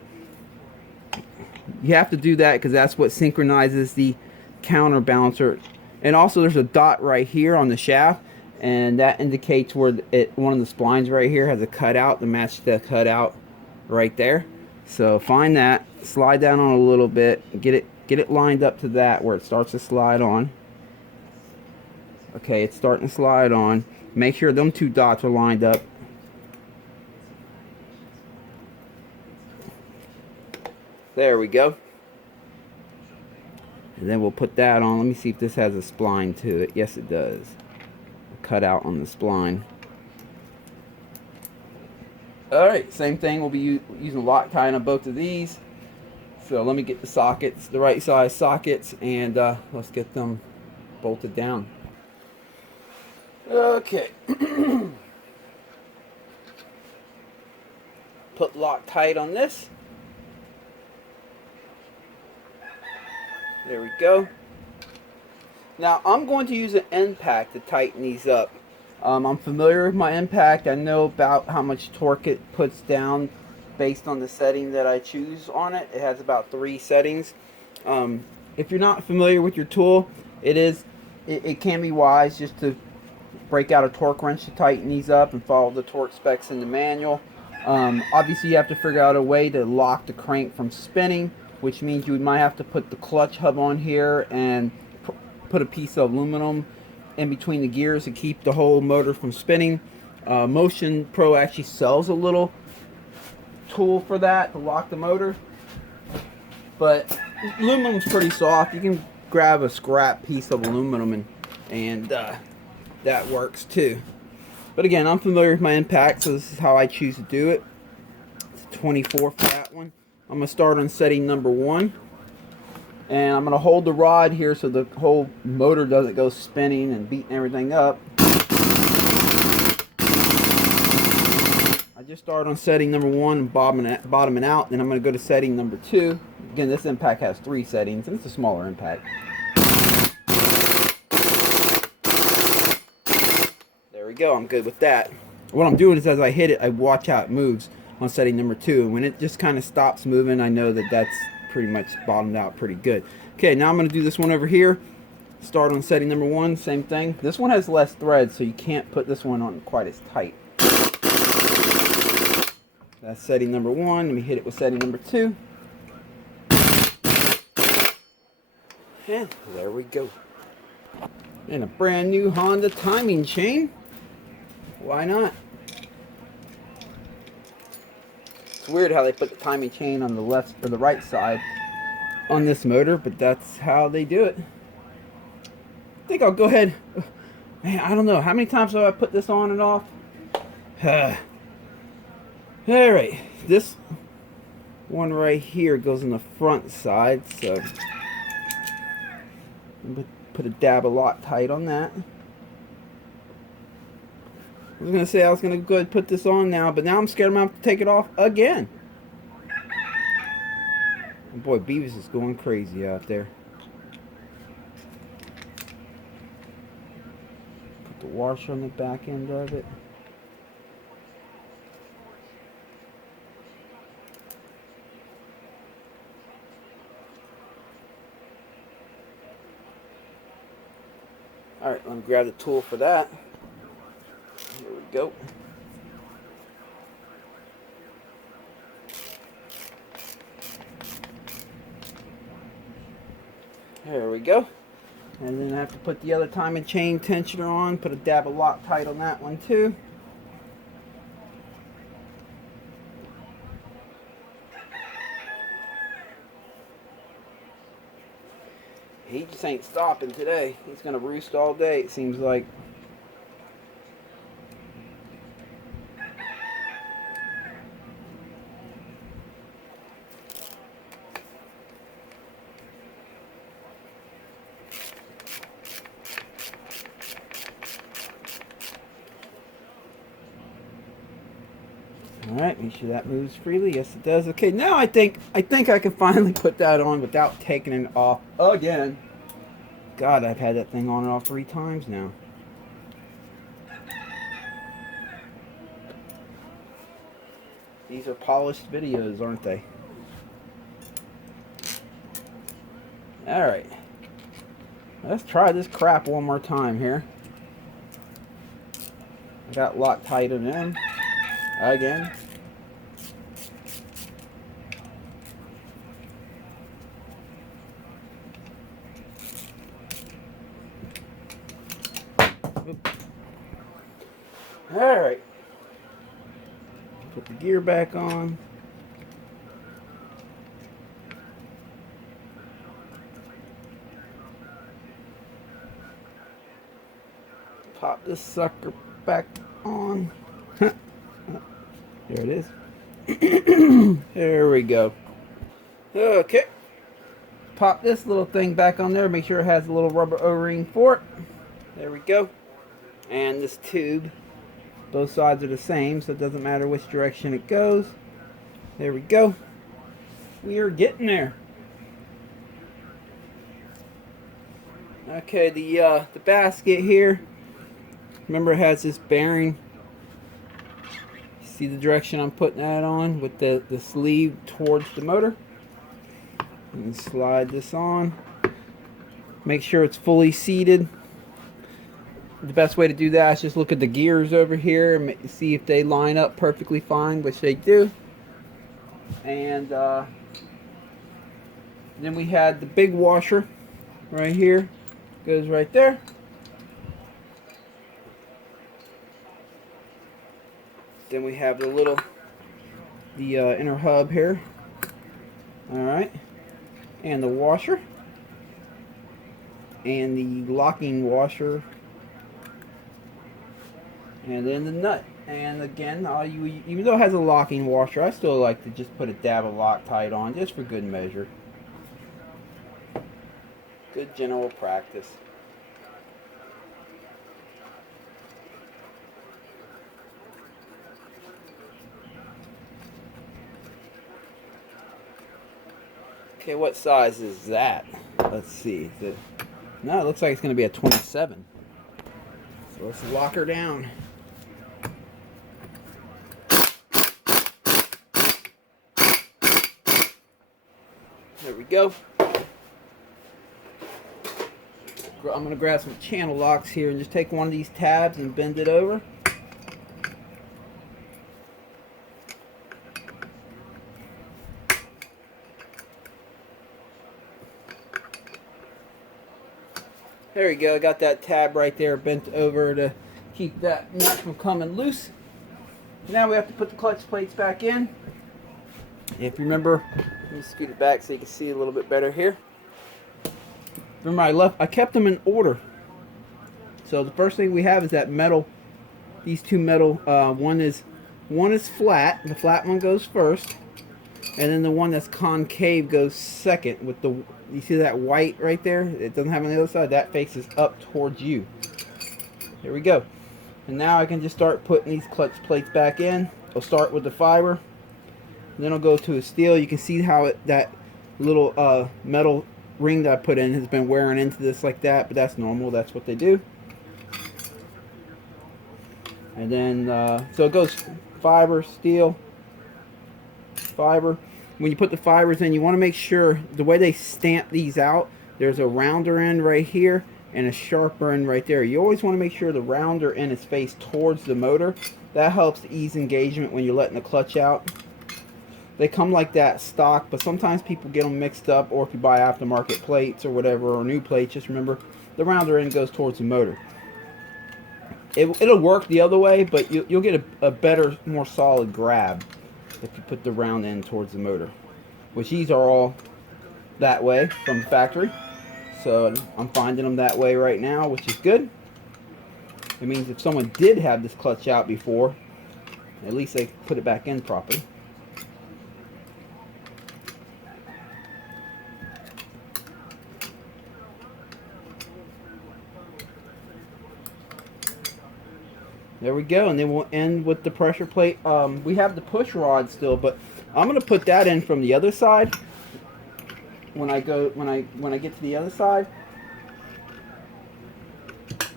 You have to do that because that's what synchronizes the counterbalancer. And also there's a dot right here on the shaft, and that indicates where one of the splines right here has a cutout to match the cutout right there. So find that, slide down on a little bit, get it lined up to that where it starts to slide on. Okay, it's starting to slide on. Make sure them two dots are lined up. There we go. And then we'll put that on. Let me see if this has a spline to it. Yes, it does. A cutout on the spline. Alright, same thing. We'll be using Loctite on both of these. So let me get the sockets, the right size sockets, and let's get them bolted down. Okay. Put Loctite on this. There we go. Now I'm going to use an impact to tighten these up. I'm familiar with my impact. I know about how much torque it puts down based on the setting that I choose on it. It has about 3 settings. If you're not familiar with your tool, it can be wise just to break out a torque wrench to tighten these up and follow the torque specs in the manual. Obviously you have to figure out a way to lock the crank from spinning, which means you might have to put the clutch hub on here and put a piece of aluminum in between the gears to keep the whole motor from spinning. Motion Pro actually sells a little tool for that to lock the motor, but Aluminum's pretty soft. You can grab a scrap piece of aluminum and that works too. But again, I'm familiar with my impact, so this is how I choose to do it. It's 24 for that one. I'm going to start on setting number 1. And I'm going to hold the rod here so the whole motor doesn't go spinning and beating everything up. I just started on setting number 1 and bottoming out. Then I'm going to go to setting number 2. Again, this impact has 3 settings, and it's a smaller impact. There we go. I'm good with that. What I'm doing is as I hit it, I watch how it moves on setting number 2. And when it just kind of stops moving, I know that that's pretty much bottomed out pretty good. Okay, now I'm going to do this one over here. Start on setting number 1, same thing. This one has less threads, so you can't put this one on quite as tight. That's setting number 1. Let me hit it with setting number 2. And there we go. And a brand new Honda timing chain. Why not? It's weird how they put the timing chain on the left or the right side on this motor, but that's how they do it. I think I'll go ahead. Man, I don't know. How many times have I put this on and off? Alright. This one right here goes on the front side, so put a dab of Loctite on that. I was going to say I was going to go ahead and put this on now, but now I'm scared I'm going to have to take it off again. And boy, Beavis is going crazy out there. Put the washer on the back end of it. Alright, let me grab the tool for that. Here we go. There we go. And then I have to put the other timing chain tensioner on. Put a dab of Loctite on that one too. He just ain't stopping today. He's gonna roost all day, it seems like. Alright, make sure that moves freely. Yes, it does. Okay, now I think I can finally put that on without taking it off again. God, I've had that thing on and off 3 times now. These are polished videos, aren't they? Alright. Let's try this crap one more time here. I got Loctite in them. Again. Alright. Put the gear back on. Pop this sucker back on. There it is. There we go. Okay. Pop this little thing back on there. Make sure it has a little rubber O-ring for it. There we go. And this tube. Both sides are the same, so it doesn't matter which direction it goes. There we go. We are getting there. Okay, the basket here. Remember, it has this bearing. See the direction I'm putting that on with the sleeve towards the motor. And slide this on. Make sure it's fully seated. The best way to do that is just look at the gears over here and see if they line up perfectly fine, which they do. And then we had the big washer right here. Goes right there. Then we have the inner hub here. Alright. and the washer, and the locking washer, and then the nut. And again, even though it has a locking washer, I still like to just put a dab of Loctite on, just for good measure. Good general practice. Okay, what size is that? Let's see. No, it looks like it's going to be a 27. So let's lock her down. There we go. I'm going to grab some channel locks here and just take one of these tabs and bend it over. There we go. I got that tab right there bent over to keep that nut from coming loose. Now we have to put the clutch plates back in. If you remember, let me scoot it back so you can see a little bit better here. Remember, I kept them in order. So the first thing we have is that metal. These two metal. One is flat. The flat one goes first, and then the one that's concave goes second. With the, you see that white right there? It doesn't have on the other side. That faces up towards you. There we go. And now I can just start putting these clutch plates back in. I'll start with the fiber, and then I'll go to a steel. You can see how that little metal ring that I put in has been wearing into this like that, but that's normal. That's what they do. And then so it goes fiber, steel, fiber. When you put the fibers in, you want to make sure the way they stamp these out, there's a rounder end right here and a sharper end right there. You always want to make sure the rounder end is faced towards the motor. That helps ease engagement when you're letting the clutch out. They come like that stock, but sometimes people get them mixed up, or if you buy aftermarket plates or whatever, or new plates, just remember the rounder end goes towards the motor. It'll work the other way, but you'll get a better, more solid grab if you put the round end towards the motor. Which these are all that way from the factory. So I'm finding them that way right now, which is good. It means if someone did have this clutch out before, at least they put it back in properly. There we go, and then we'll end with the pressure plate. We have the push rod still, but I'm going to put that in from the other side. When I get to the other side,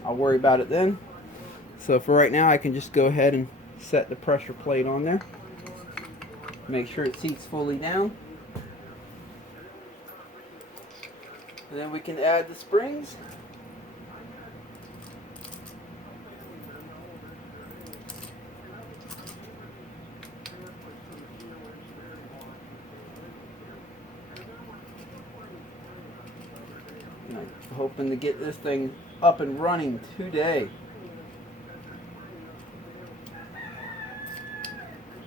I'll worry about it then. So for right now, I can just go ahead and set the pressure plate on there. Make sure it seats fully down. And then we can add the springs. Hoping to get this thing up and running today.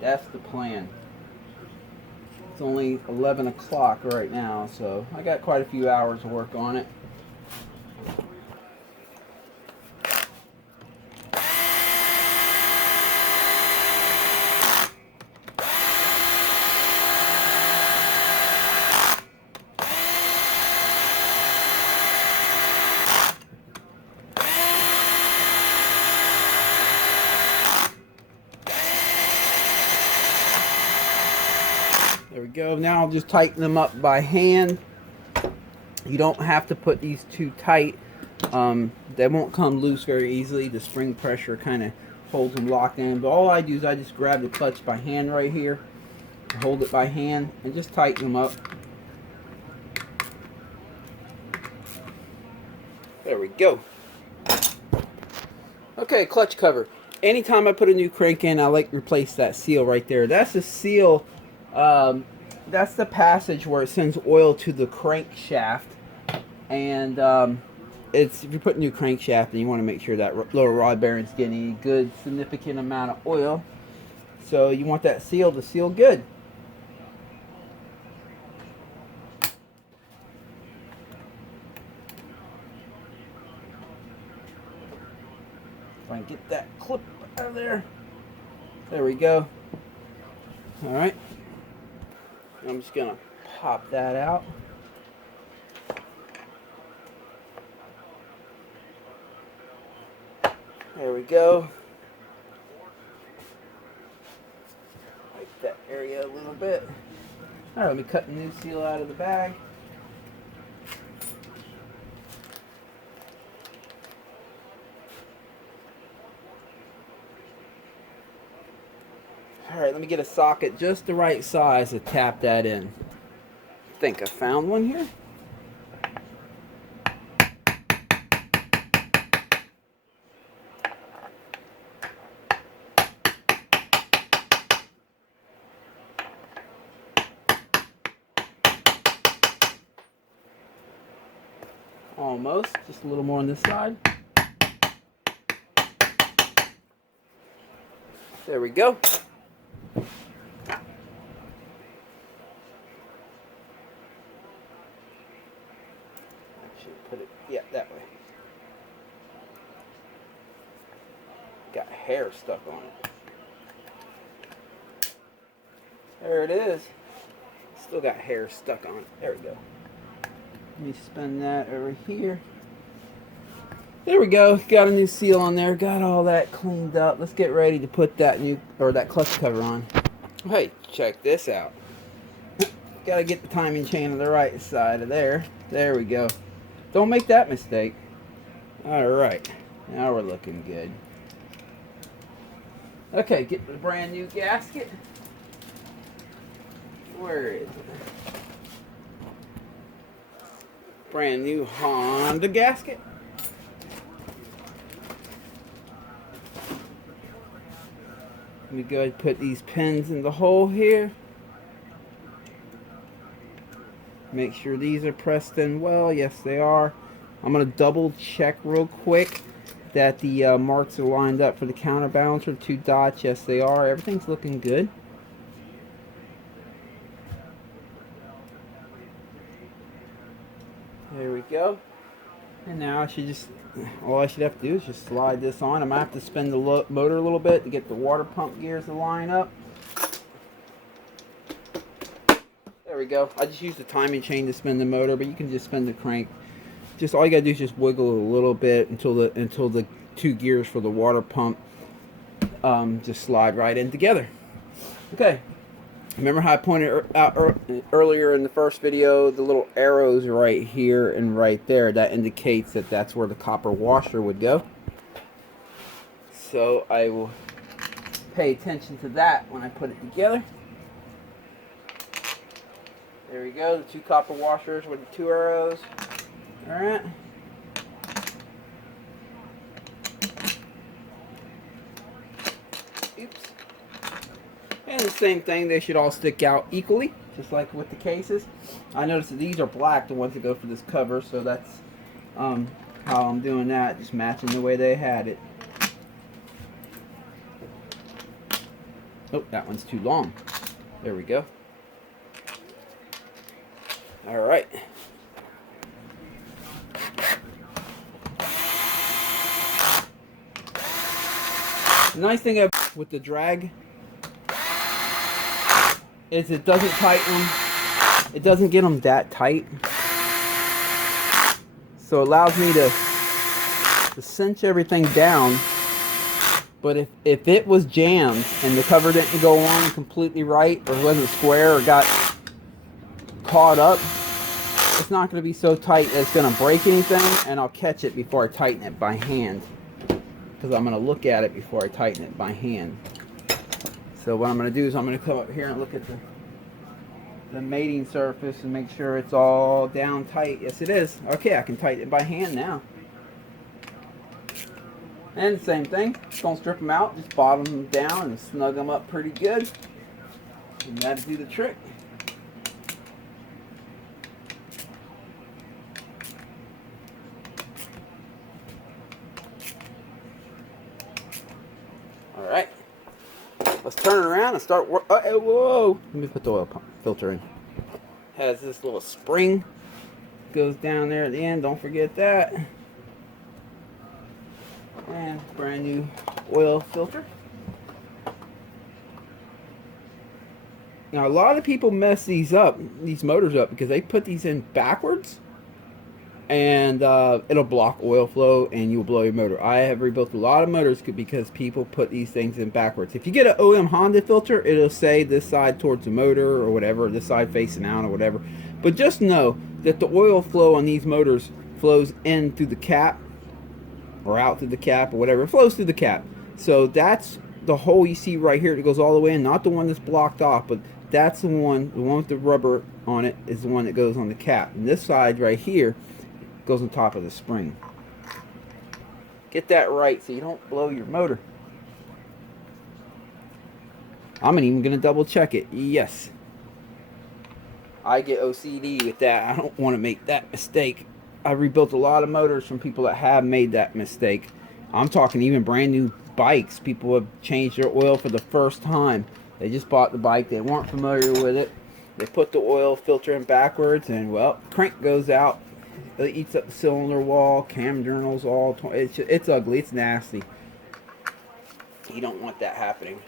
That's the plan. It's only 11 o'clock right now, so I got quite a few hours to work on it. There we go. Now I'll just tighten them up by hand. You don't have to put these too tight. They won't come loose very easily. The spring pressure kind of holds them locked in. But all I do is I just grab the clutch by hand right here, hold it by hand, and just tighten them up. There we go. Okay, clutch cover. Anytime I put a new crank in, I like to replace that seal right there. That's the seal. That's the passage where it sends oil to the crankshaft, and if you put a new crankshaft, and you want to make sure that lower rod bearing's getting a good significant amount of oil, so you want that seal to seal good. If I can get that clip out of there. There we go. Alright. I'm just going to pop that out. There we go. Wipe that area a little bit. Alright, let me cut the new seal out of the bag. Alright, let me get a socket just the right size to tap that in. I think I found one here. Almost, just a little more on this side. There we go. Put it, yeah, that way. Got hair stuck on it. There it is. Still got hair stuck on it. There we go. Let me spin that over here. There we go. Got a new seal on there. Got all that cleaned up. Let's get ready to put that new, or that clutch cover on. Hey, check this out. Got to get the timing chain on the right side of there. There we go. Don't make that mistake. Alright, now we're looking good. Okay, get the brand new gasket. Where is it? Brand new Honda gasket. Let me go ahead and put these pins in the hole here. Make sure these are pressed in well. Yes, they are. I'm going to double check real quick that the marks are lined up for the counterbalancer. 2 dots. Yes, they are. Everything's looking good. There we go. And now I should just, all I should have to do is just slide this on. I'm going to have to spin the motor a little bit to get the water pump gears to line up. There we go. I just used the timing chain to spin the motor, but you can just spin the crank. Just all you gotta do is just wiggle it a little bit until the 2 gears for the water pump just slide right in together. Okay. Remember how I pointed out earlier in the first video, the little arrows right here and right there, that indicates that that's where the copper washer would go. So I will pay attention to that when I put it together. There we go, the 2 copper washers with the 2 arrows. Alright. Oops. And the same thing, they should all stick out equally, just like with the cases. I noticed that these are black, the ones that go for this cover, so that's how I'm doing that, just matching the way they had it. Oh, that one's too long. There we go. Alright. The nice thing with the drag is it doesn't tighten them. It doesn't get them that tight. So it allows me to cinch everything down. But if it was jammed and the cover didn't go on completely right, or it wasn't square, or got caught up, it's not going to be so tight that it's going to break anything, and I'll catch it before I tighten it by hand, because I'm going to look at it before I tighten it by hand. So what I'm going to do is I'm going to come up here and look at the mating surface and make sure it's all down tight. Yes, it is. Okay, I can tighten it by hand now. And the same thing, don't strip them out, just bottom them down and snug them up pretty good, and that'll do the trick. Alright, let's turn it around and start work. Whoa! Let me put the oil pump filter in. Has this little spring, goes down there at the end, don't forget that. And brand new oil filter. Now a lot of people mess these motors up, because they put these in backwards, and it'll block oil flow and you'll blow your motor. I have rebuilt a lot of motors because people put these things in backwards. If you get an OM Honda filter, it'll say this side towards the motor or whatever, this side facing out or whatever. But just know that the oil flow on these motors flows in through the cap or out through the cap or whatever. It flows through the cap. So that's the hole you see right here that goes all the way in, not the one that's blocked off, but that's the one with the rubber on it is the one that goes on the cap. And this side right here goes on top of the spring. Get that right so you don't blow your motor. I'm even going to double check it. Yes. I get OCD with that. I don't want to make that mistake. I rebuilt a lot of motors from people that have made that mistake. I'm talking even brand new bikes. People have changed their oil for the first time. They just bought the bike. They weren't familiar with it. They put the oil filter in backwards, and well, crank goes out. It eats up the cylinder wall, cam journals, all. It's ugly. It's nasty. You don't want that happening.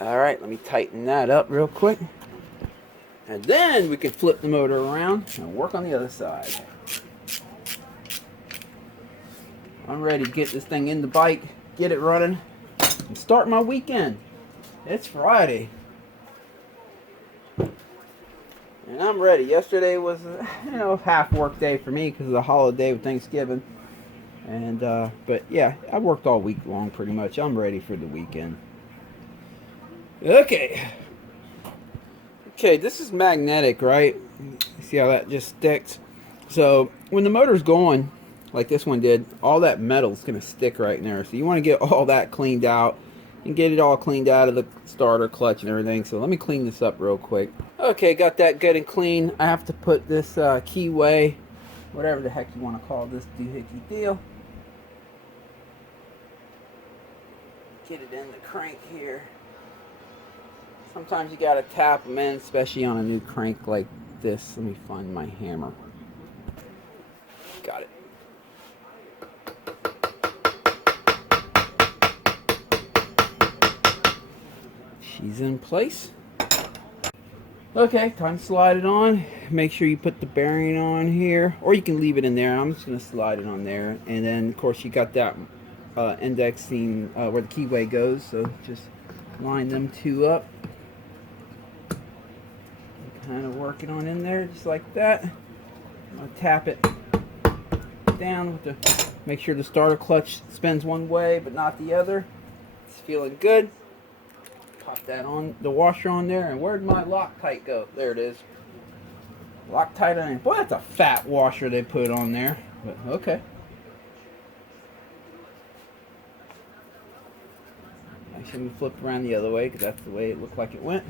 All right, let me tighten that up real quick. And then we can flip the motor around and work on the other side. I'm ready to get this thing in the bike, get it running, and start my weekend. It's Friday. And I'm ready. Yesterday was, half work day for me because of the holiday with Thanksgiving. And, but yeah, I worked all week long pretty much. I'm ready for the weekend. Okay, this is magnetic, right? See how that just sticks? So when the motor's going, like this one did, all that metal's going to stick right in there. So you want to get all that cleaned out and get it all cleaned out of the starter, clutch, and everything. So let me clean this up real quick. Okay, got that good and clean. I have to put this keyway, whatever the heck you want to call this doohickey deal. Get it in the crank here. Sometimes you gotta tap them in, especially on a new crank like this. Let me find my hammer. Got it. She's in place. Okay, time to slide it on. Make sure you put the bearing on here, or you can leave it in there. I'm just gonna slide it on there, and then of course you got that indexing where the keyway goes. So just line them two up. Kind of work it on in there just like that. I'm gonna tap it down with the, make sure the starter clutch spins one way but not the other. It's feeling good. Pop that on, the washer on there, and where'd my Loctite go? There it is. Loctite on it. Boy, that's a fat washer they put on there, but okay. I shouldn't flip around the other way because that's the way it looked like it went.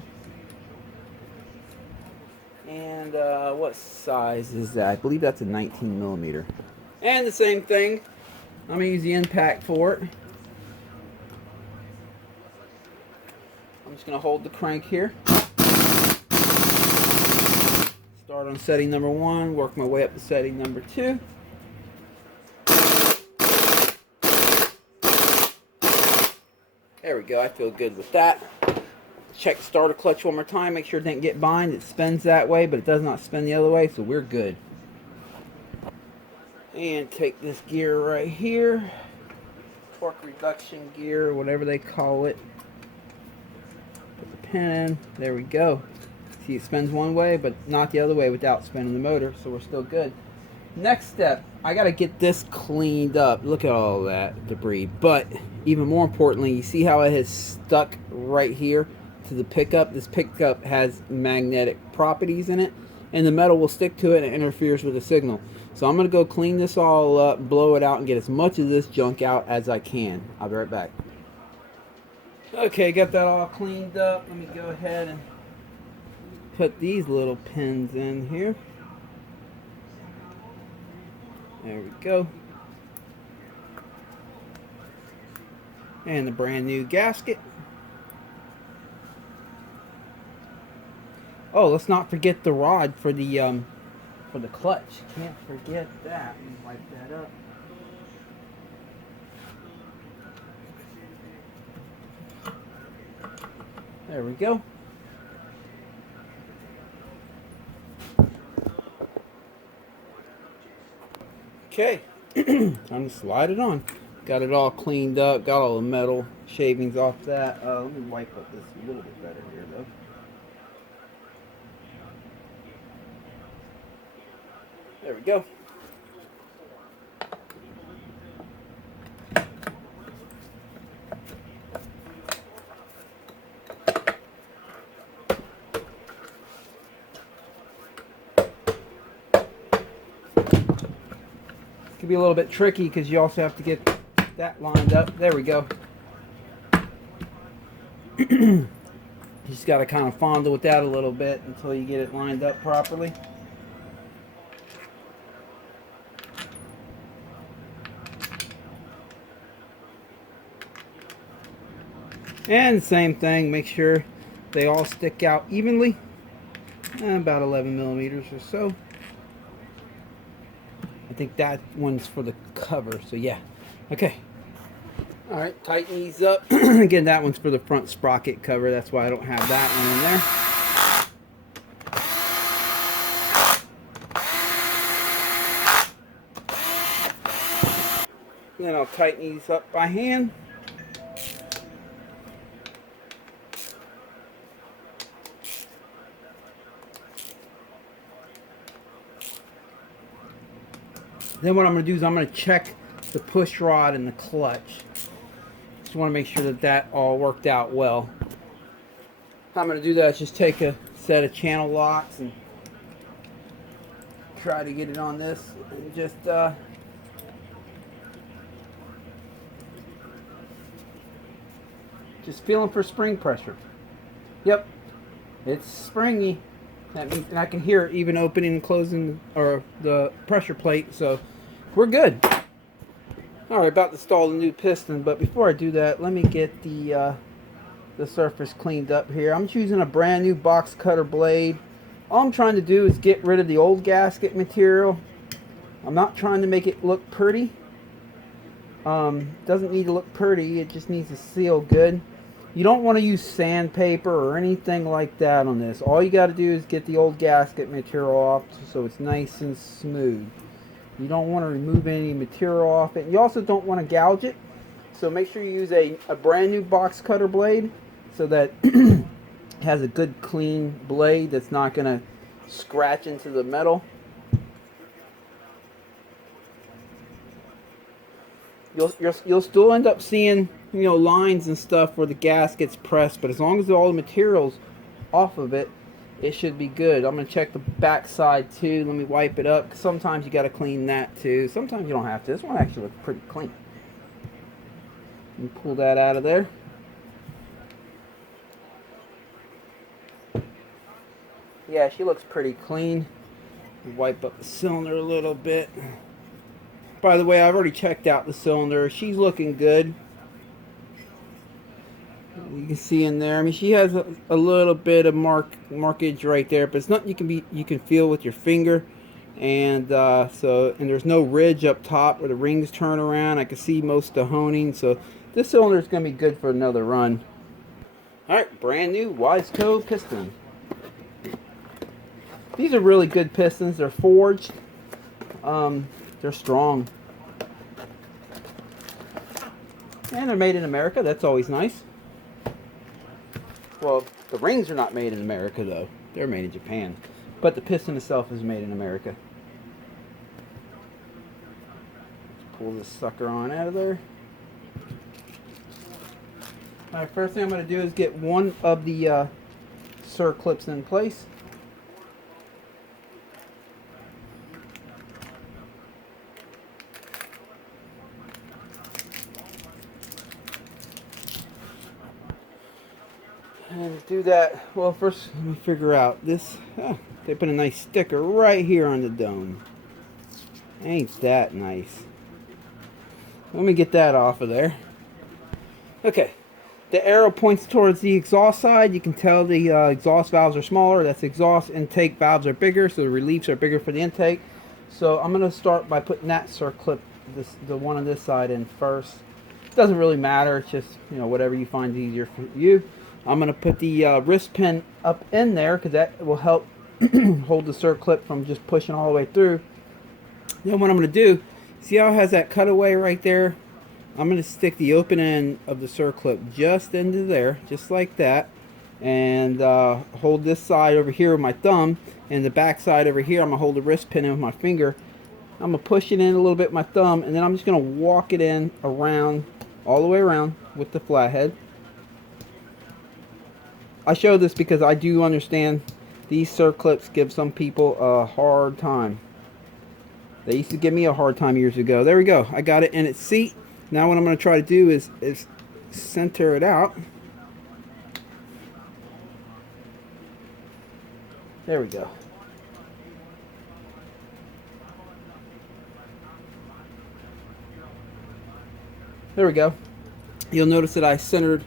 And what size is that? I believe that's a 19 millimeter. And the same thing, I'm going to use the impact for it. I'm just going to hold the crank here. Start on setting number 1, work my way up to setting number 2. There we go, I feel good with that. Check the starter clutch one more time, make sure it didn't get bind. It spins that way, but it does not spin the other way, so we're good. And take this gear right here, torque reduction gear, or whatever they call it. Put the pin in, there we go. See, it spins one way, but not the other way without spinning the motor, so we're still good. Next step, I gotta get this cleaned up. Look at all that debris, but even more importantly, you see how it has stuck right here to the pickup. This pickup has magnetic properties in it, and the metal will stick to it and it interferes with the signal. So I'm going to go clean this all up, blow it out, and get as much of this junk out as I can. I'll be right back. Okay, got that all cleaned up. Let me go ahead and put these little pins in here. There we go. And the brand new gasket. Oh, let's not forget the rod for the for the clutch. Can't forget that. Let me wipe that up. There we go. Okay, time to slide it on. Got it all cleaned up, got all the metal shavings off that. Let me wipe up this a little bit better here though. There we go. Can be a little bit tricky because you also have to get that lined up. There we go. You just got to kind of fondle with that a little bit until you get it lined up properly. And same thing, make sure they all stick out evenly. About 11 millimeters or so. I think that one's for the cover, so yeah. Okay. Alright, tighten these up. Again, that one's for the front sprocket cover. That's why I don't have that one in there. Then I'll tighten these up by hand. Then what I'm going to do is I'm going to check the push rod and the clutch. Just want to make sure that that all worked out well. How I'm going to do that is just take a set of channel locks and try to get it on this. And just feeling for spring pressure. Yep, it's springy. That means, and I can hear it even opening and closing the pressure plate, so we're good. Alright, about to install the new piston, but before I do that, let me get the surface cleaned up here. I'm using a brand new box cutter blade. All I'm trying to do is get rid of the old gasket material. I'm not trying to make it look pretty. Doesn't need to look pretty, it just needs to seal good. You don't want to use sandpaper or anything like that on this. All you got to do is get the old gasket material off so it's nice and smooth. You don't want to remove any material off it. You also don't want to gouge it. So make sure you use a brand new box cutter blade so that it has a good clean blade that's not going to scratch into the metal. You'll still end up seeing, you know, lines and stuff where the gas gets pressed, but as long as all the material's off of it, it should be good. I'm going to check the back side too. Let me wipe it up. Sometimes you got to clean that too. Sometimes you don't have to. This one actually looks pretty clean. Let me pull that out of there. Yeah, she looks pretty clean. Wipe up the cylinder a little bit. By the way, I've already checked out the cylinder. She's looking good. You can see in there. I mean, she has a little bit of markage right there, but it's nothing you can feel with your finger. And and there's no ridge up top where the rings turn around. I can see most of the honing. So this cylinder is going to be good for another run. All right, brand new Wiseco piston. These are really good pistons. They're forged. They're strong. And they're made in America. That's always nice. Well, the rings are not made in America, though. They're made in Japan. But the piston itself is made in America. Let's pull this sucker on out of there. Alright, first thing I'm going to do is get one of the circlips in place. And do that, well, first let me figure out this. They put a nice sticker right here on the dome. Ain't that nice? Let me get that off of there. Okay, The arrow points towards the exhaust side. You can tell the exhaust valves are smaller. That's exhaust. Intake valves are bigger, so the reliefs are bigger for the intake. So I'm going to start by putting that circlip, the one on this side, in first. It doesn't really matter. It's just, you know, whatever you find easier for you. I'm going to put the wrist pin up in there because that will help hold the circlip from just pushing all the way through. Then what I'm going to do, see how it has that cutaway right there? I'm going to stick the open end of the circlip just into there, just like that, and hold this side over here with my thumb, and the back side over here I'm going to hold the wrist pin in with my finger. I'm going to push it in a little bit with my thumb, and then I'm just going to walk it in around, all the way around with the flathead. I show this because I do understand these circlips give some people a hard time. They used to give me a hard time years ago. There we go. I got it in its seat. Now what I'm going to try to do is center it out. There we go. There we go. You'll notice that I centered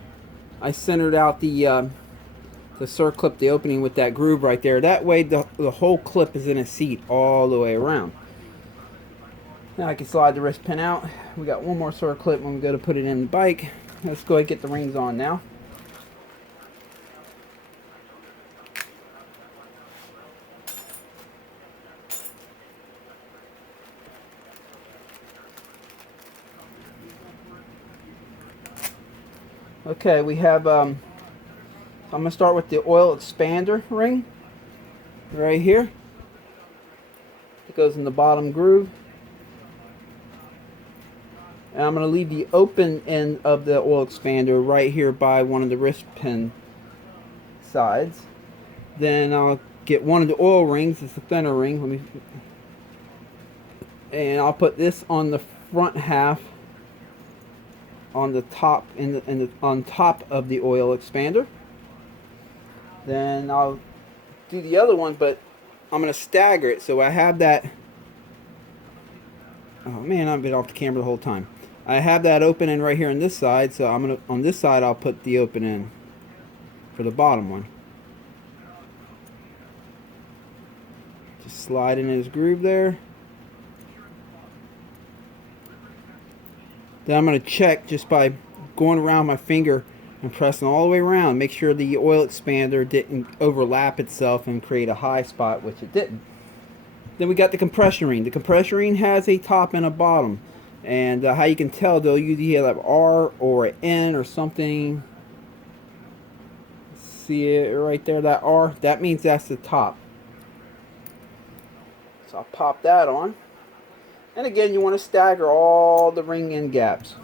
out the circlip, the opening with that groove right there. That way the whole clip is in a seat all the way around. Now I can slide the wrist pin out. We got one more circlip when we go to put it in the bike. Let's go ahead and get the rings on now. Okay, we have, I'm going to start with the oil expander ring right here. It goes in the bottom groove. And I'm going to leave the open end of the oil expander right here by one of the wrist pin sides. Then I'll get one of the oil rings, it's a thinner ring, and I'll put this on the front half, on the top, on top of the oil expander. Then I'll do the other one, but I'm going to stagger it, so I have that. Oh man, I've been off the camera the whole time. I have that open end right here on this side, so I'm gonna, on this side I'll put the open end for the bottom one. Just slide in his groove there. Then I'm going to check just by going around my finger and pressing all the way around. Make sure the oil expander didn't overlap itself and create a high spot, which it didn't. Then we got the compression ring. The compression ring has a top and a bottom. And how you can tell, they'll usually have R or an N or something. See it right there, that R? That means that's the top. So I'll pop that on. And again, you want to stagger all the ring end gaps.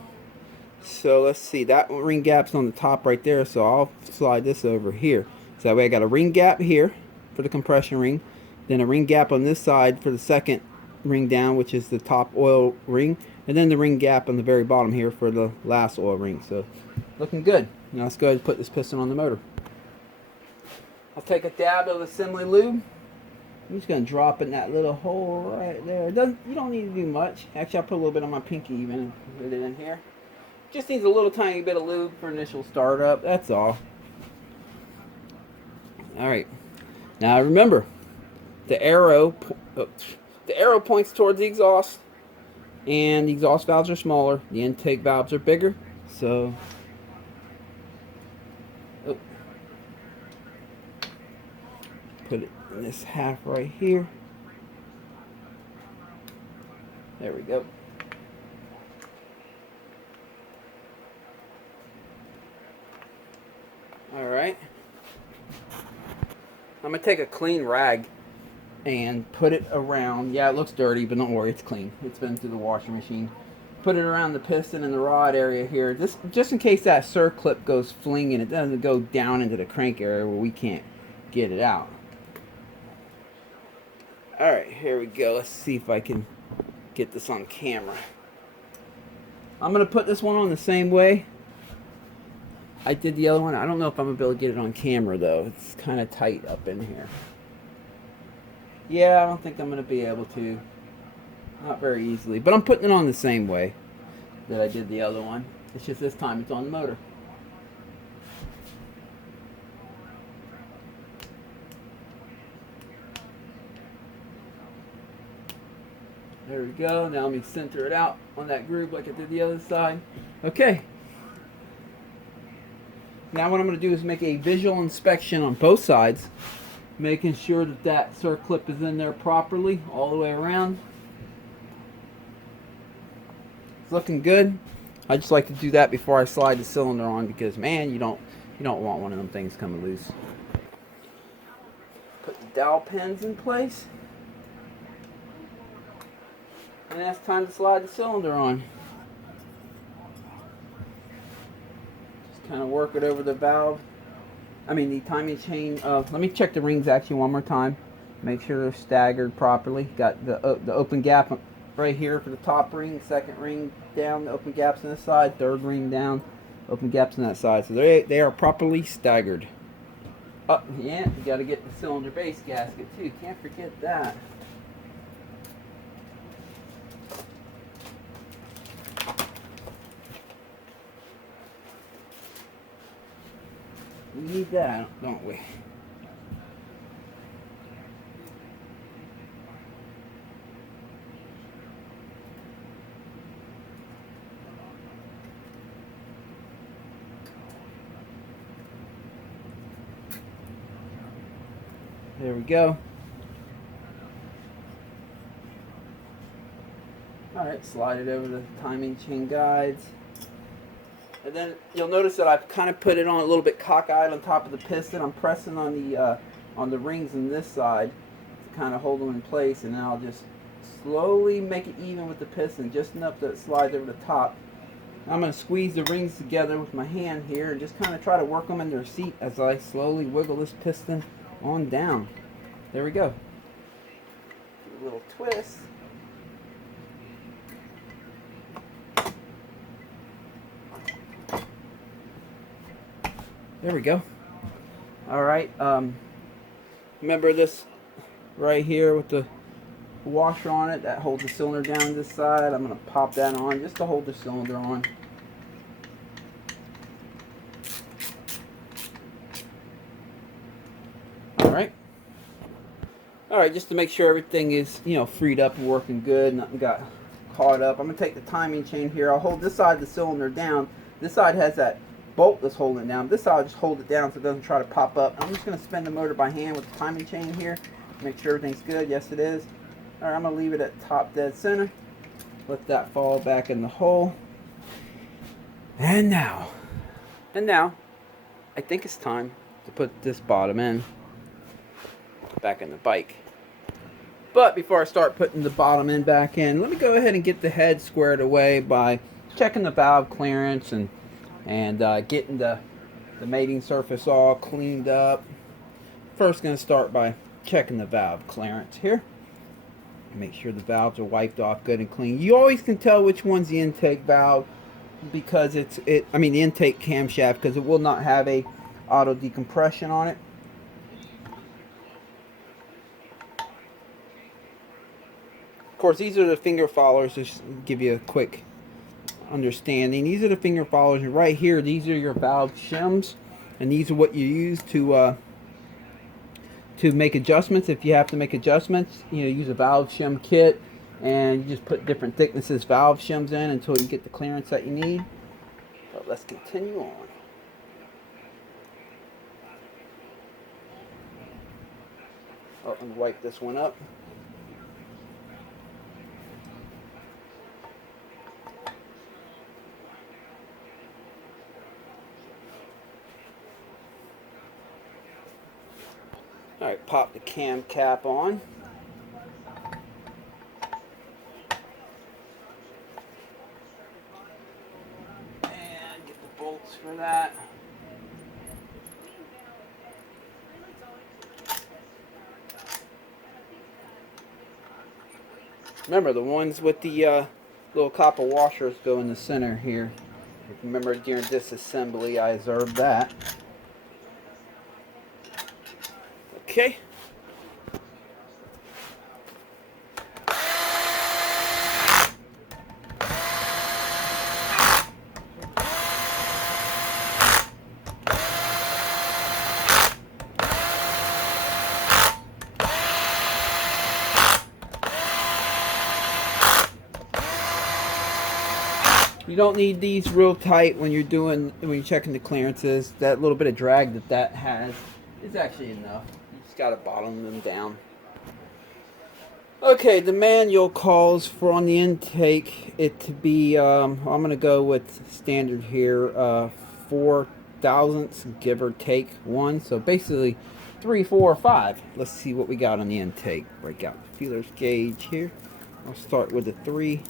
So let's see, that ring gap's on the top right there, so I'll slide this over here. So that way I got a ring gap here for the compression ring, then a ring gap on this side for the second ring down, which is the top oil ring, and then the ring gap on the very bottom here for the last oil ring. So looking good. Now let's go ahead and put this piston on the motor. I'll take a dab of assembly lube. I'm just going to drop it in that little hole right there. You don't need to do much. Actually, I'll put a little bit on my pinky even and put it in here. Just needs a little tiny bit of lube for initial startup. That's all. Alright. Now remember, the arrow points towards the exhaust, and the exhaust valves are smaller. The intake valves are bigger. So, put it in this half right here. There we go. Alright. I'm going to take a clean rag and put it around. Yeah, it looks dirty, but don't worry, it's clean. It's been through the washing machine. Put it around the piston and the rod area here, just in case that circlip goes flinging. It doesn't go down into the crank area where we can't get it out. Alright, here we go. Let's see if I can get this on camera. I'm going to put this one on the same way I did the other one. I don't know if I'm going to be able to get it on camera though. It's kind of tight up in here. Yeah, I don't think I'm going to be able to. Not very easily. But I'm putting it on the same way that I did the other one. It's just this time it's on the motor. There we go. Now let me center it out on that groove like I did the other side. Okay. Now what I'm going to do is make a visual inspection on both sides, making sure that that circlip is in there properly all the way around. It's looking good. I just like to do that before I slide the cylinder on, because man, you don't want one of them things coming loose. Put the dowel pins in place. And that's time to slide the cylinder on. Just kind of work it over the valve. The timing chain. Let me check the rings actually one more time. Make sure they're staggered properly. Got the open gap right here for the top ring. Second ring down, the open gaps on this side. Third ring down, open gaps on that side. So they are properly staggered. Oh yeah, you got to get the cylinder base gasket too. Can't forget that. We need that, don't we? There we go. Alright, slide it over the timing chain guides. And then you'll notice that I've kind of put it on a little bit cockeyed on top of the piston. I'm pressing on the rings on this side to kind of hold them in place, and then I'll just slowly make it even with the piston, just enough that it slides over the top. I'm going to squeeze the rings together with my hand here and just kind of try to work them in their seat as I slowly wiggle this piston on down. There we go. A little twist. There we go. Alright, remember this right here with the washer on it that holds the cylinder down this side. I'm going to pop that on just to hold the cylinder on. Alright, just to make sure everything is, freed up and working good, nothing got caught up. I'm going to take the timing chain here. I'll hold this side of the cylinder down. This side has that bolt that's holding it down. This side I'll just hold it down so it doesn't try to pop up. I'm just going to spin the motor by hand with the timing chain here. Make sure everything's good. Yes, it is. Alright, I'm going to leave it at top dead center. Let that fall back in the hole. And now, I think it's time to put this bottom end back in the bike. But before I start putting the bottom end back in, let me go ahead and get the head squared away by checking the valve clearance and getting the mating surface all cleaned up. First, going to start by checking the valve clearance here. Make sure the valves are wiped off good and clean. You always can tell which one's the intake valve because the intake camshaft, because it will not have a auto decompression on it. Of course, these are the finger followers, just to give you a quick understanding. These are the finger followers, and right here, these are your valve shims, and these are what you use to make adjustments. If you have to make adjustments, use a valve shim kit, and you just put different thicknesses valve shims in until you get the clearance that you need. But let's continue on. Oh, and wipe this one up. Alright, pop the cam cap on. And get the bolts for that. Remember, the ones with the little copper washers go in the center here. Remember, during disassembly, I observed that. Okay. You don't need these real tight when you're checking the clearances. That little bit of drag that has is actually enough. You just gotta bottom them down. Okay, the manual calls for on the intake it to be, I'm going to go with standard here, 4 thousandths, give or take 1. So basically 3, 4, 5. Let's see what we got on the intake. Break out the feelers gauge here. I'll start with a 3.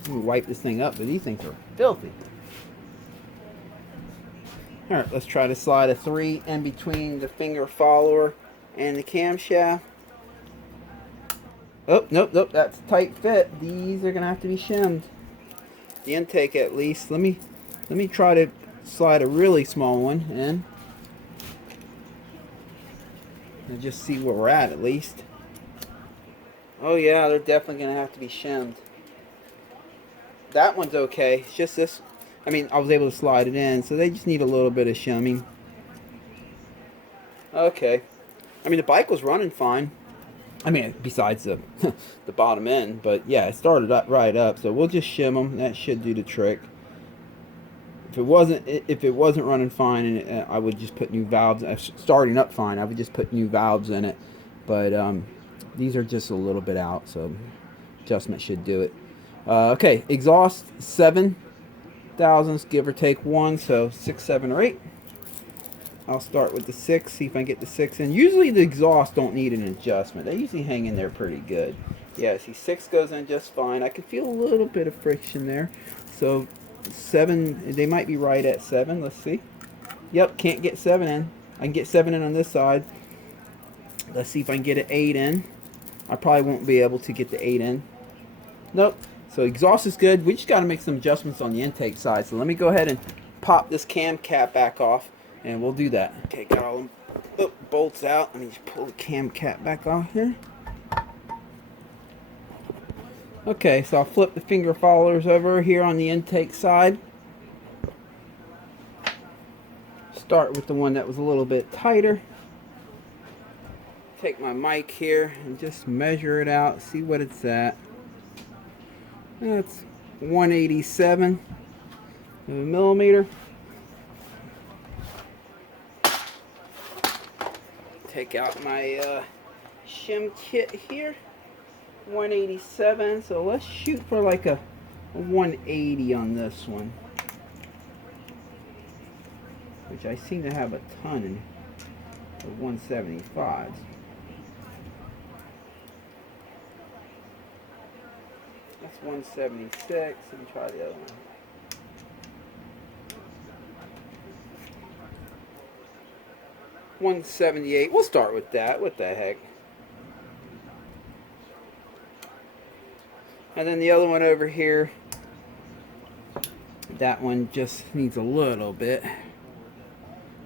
Let me wipe this thing up, but these things are filthy. Alright, let's try to slide a 3 in between the finger follower and the camshaft. Oh, nope, that's a tight fit. These are gonna have to be shimmed. The intake at least. Let me try to slide a really small one in. And just see where we're at least. Oh yeah, they're definitely gonna have to be shimmed. That one's okay. It's just this. I mean, I was able to slide it in, so they just need a little bit of shimming. Okay. I mean, the bike was running fine. I mean, besides the the bottom end, but yeah, it started up right up. So we'll just shim them. That should do the trick. If it wasn't running fine, and I would just put new valves. Starting up fine, I would just put new valves in it. But these are just a little bit out, so adjustment should do it. Okay, exhaust 7 thousandths, give or take 1, so 6, 7, or 8. I'll start with the 6, see if I can get the 6 in. Usually the exhaust don't need an adjustment. They usually hang in there pretty good. Yeah, see, 6 goes in just fine. I can feel a little bit of friction there. So 7, they might be right at 7. Let's see. Yep, can't get 7 in. I can get 7 in on this side. Let's see if I can get an 8 in. I probably won't be able to get the 8 in. Nope. So exhaust is good. We just got to make some adjustments on the intake side. So let me go ahead and pop this cam cap back off. And we'll do that. Okay, got all the bolts out. Let me just pull the cam cap back off here. Okay, so I'll flip the finger followers over here on the intake side. Start with the one that was a little bit tighter. Take my mic here and just measure it out, see what it's at. That's 187 millimeter. Take out my shim kit here, 187, so let's shoot for like a 180 on this one, which I seem to have a ton in the 175s. That's 176, let me try the other one. 178. We'll start with that. What the heck? And then the other one over here, that one just needs a little bit.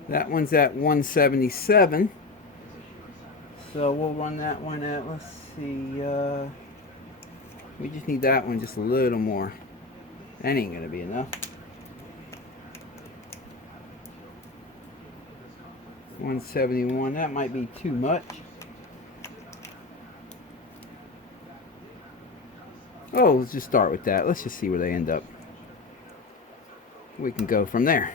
That one's at 177. So we'll run that one at, let's see, we just need that one just a little more. That ain't gonna be enough. 171, that might be too much. Oh, let's just start with that. Let's just see where they end up. We can go from there.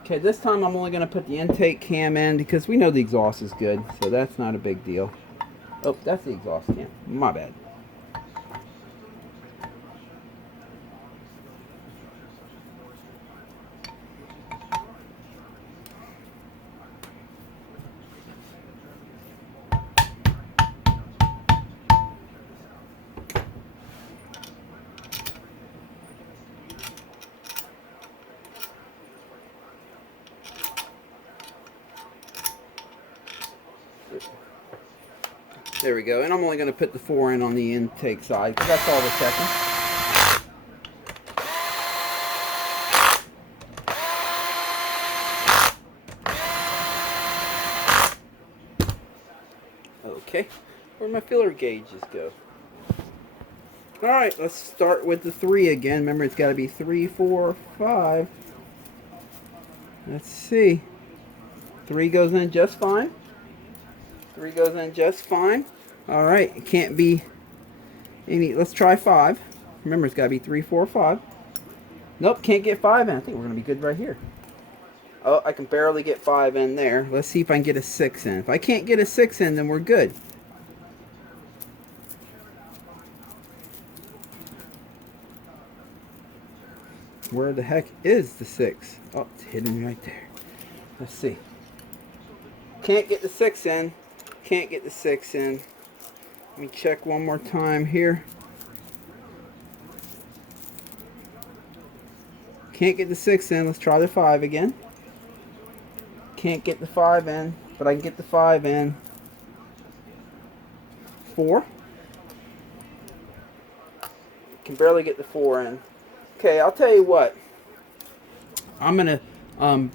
Okay, this time I'm only going to put the intake cam in because we know the exhaust is good, so that's not a big deal. Oh, that's the exhaust cam. My bad. There we go, and I'm only going to put the 4 in on the intake side because that's all we're checking. Okay, where'd my filler gauges go? Alright, let's start with the 3 again. Remember, it's got to be 3, 4, 5. Let's see. 3 goes in just fine. 3 goes in just fine. Alright, it can't be any. Let's try 5. Remember, it's got to be 3, 4, 5. Nope, can't get 5 in. I think we're going to be good right here. Oh, I can barely get 5 in there. Let's see if I can get a 6 in. If I can't get a 6 in, then we're good. Where the heck is the 6? Oh, it's hidden right there. Let's see. Can't get the 6 in. Can't get the 6 in. Let me check one more time here. Can't get the 6 in. Let's try the 5 again. Can't get the 5 in, but I can get the 5 in. 4. Can barely get the 4 in. Okay, I'll tell you what. I'm gonna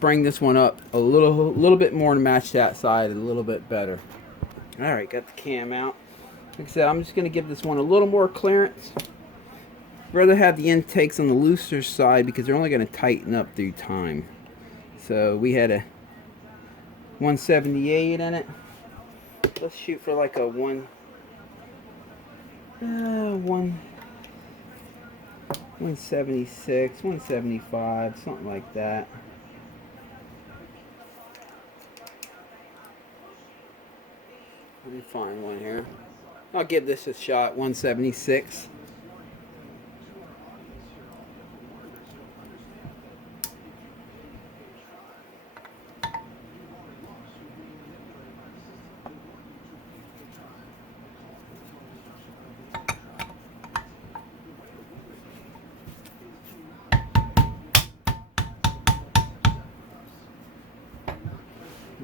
bring this one up a little bit more to match that side a little bit better. All right, got the cam out. Like I said, I'm just gonna give this one a little more clearance. I'd rather have the intakes on the looser side because they're only gonna tighten up through time. So we had a 178 in it. Let's shoot for like a 176, 175, something like that. Let me find one here. I'll give this a shot, 176.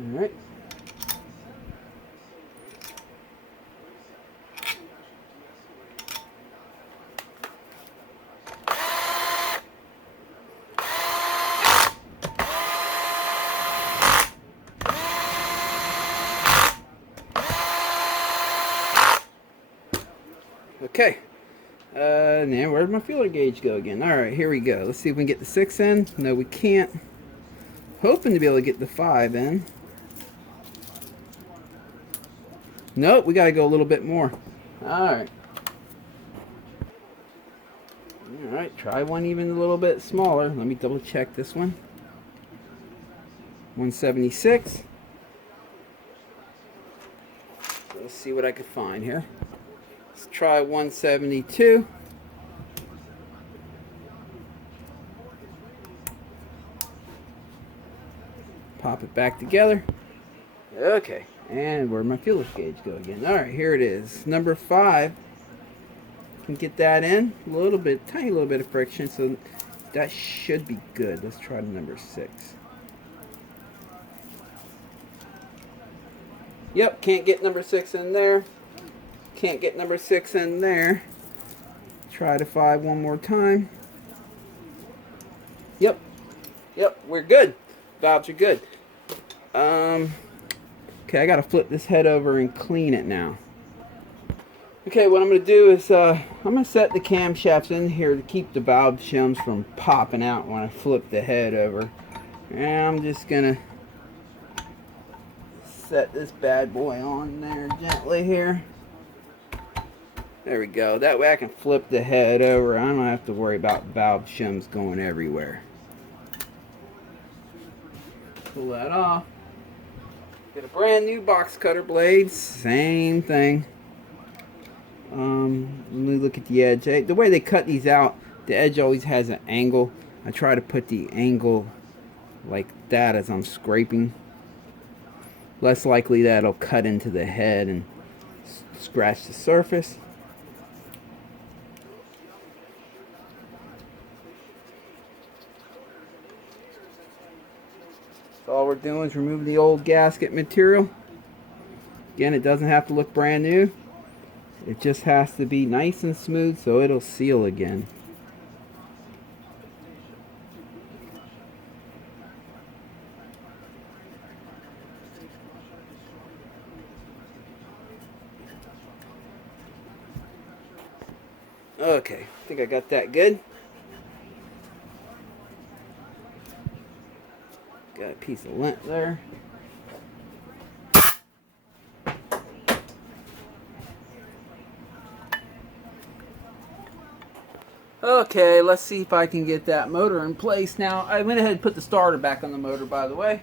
All right. Okay. Now where'd my feeler gauge go again? All right, here we go. Let's see if we can get the 6 in. No, we can't. Hoping to be able to get the 5 in. Nope, we got to go a little bit more. Alright. Alright, try one even a little bit smaller. Let me double check this one. 176. Let's see what I can find here. Let's try 172. Pop it back together. Okay. And where'd my feeler gauge go again? Alright, here it is. Number 5. Can get that in. A little bit, tiny little bit of friction, so that should be good. Let's try the number 6. Yep, can't get number 6 in there. Can't get number 6 in there. Try the 5 one more time. Yep. Yep, we're good. Valves are good. Okay, I gotta flip this head over and clean it now. Okay, what I'm gonna do is I'm gonna set the camshafts in here to keep the valve shims from popping out when I flip the head over. And I'm just gonna set this bad boy on there gently here. There we go. That way I can flip the head over. I don't have to worry about valve shims going everywhere. Pull that off. Get a brand new box cutter blade. Same thing. Let me look at the edge. The way they cut these out, the edge always has an angle. I try to put the angle like that as I'm scraping. Less likely that it'll cut into the head and scratch the surface. So all we're doing is removing the old gasket material. Again, it doesn't have to look brand new. It just has to be nice and smooth so it'll seal again. Okay, I think I got that good. Got a piece of lint there. Okay, let's see if I can get that motor in place. Now, I went ahead and put the starter back on the motor, by the way.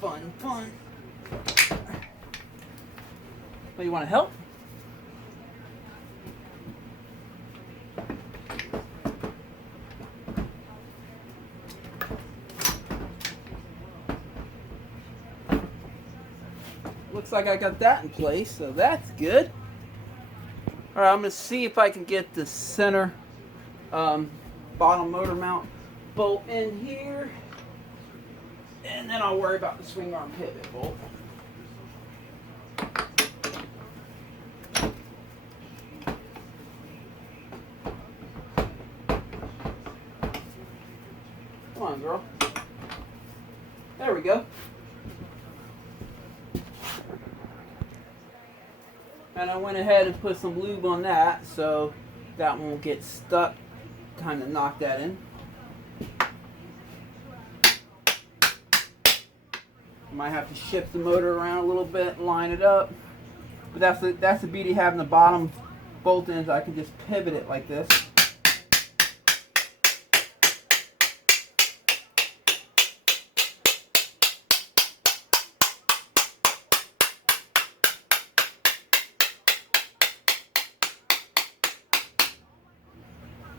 Fun, fun. Well, you want to help? Looks like I got that in place, so that's good. All right, I'm going to see if I can get the center bottom motor mount bolt in here, and then I'll worry about the swing arm pivot bolt. Come on, girl. There we go. And I went ahead and put some lube on that so that won't get stuck. Time to knock that in. Might have to shift the motor around a little bit, line it up. But that's the beauty of having the bottom bolt ends. I can just pivot it like this.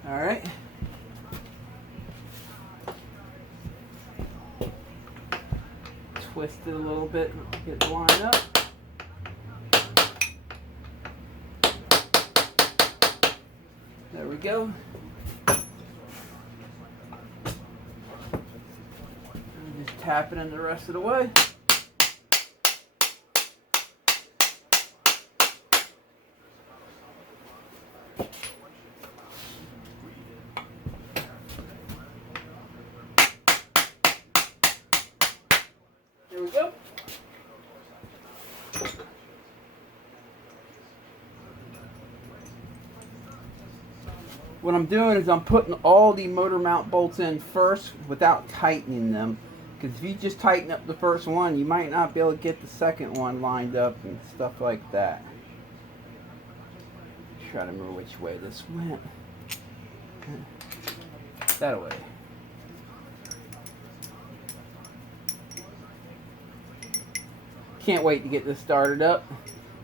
All right. Twist it a little bit, get it lined up. There we go. And just tap it in the rest of the way. There we go. What I'm doing is I'm putting all the motor mount bolts in first without tightening them. Because if you just tighten up the first one, you might not be able to get the second one lined up and stuff like that. Try to remember which way this went. That way. Can't wait to get this started up.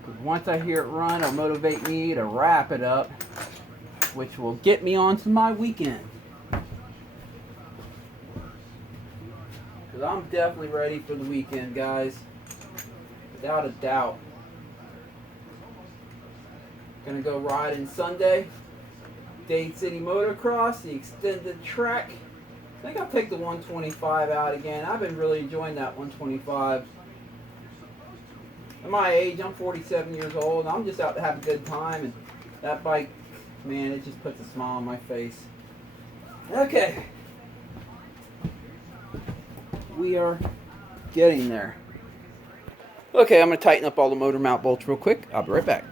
Because once I hear it run, it'll motivate me to wrap it up, which will get me on to my weekend. Because I'm definitely ready for the weekend, guys. Without a doubt. Gonna go riding Sunday. Dade City Motocross, the extended track. I think I'll take the 125 out again. I've been really enjoying that 125. At my age, I'm 47 years old, and I'm just out to have a good time. And that bike, man, it just puts a smile on my face. Okay. We are getting there. Okay, I'm going to tighten up all the motor mount bolts real quick. I'll be right back.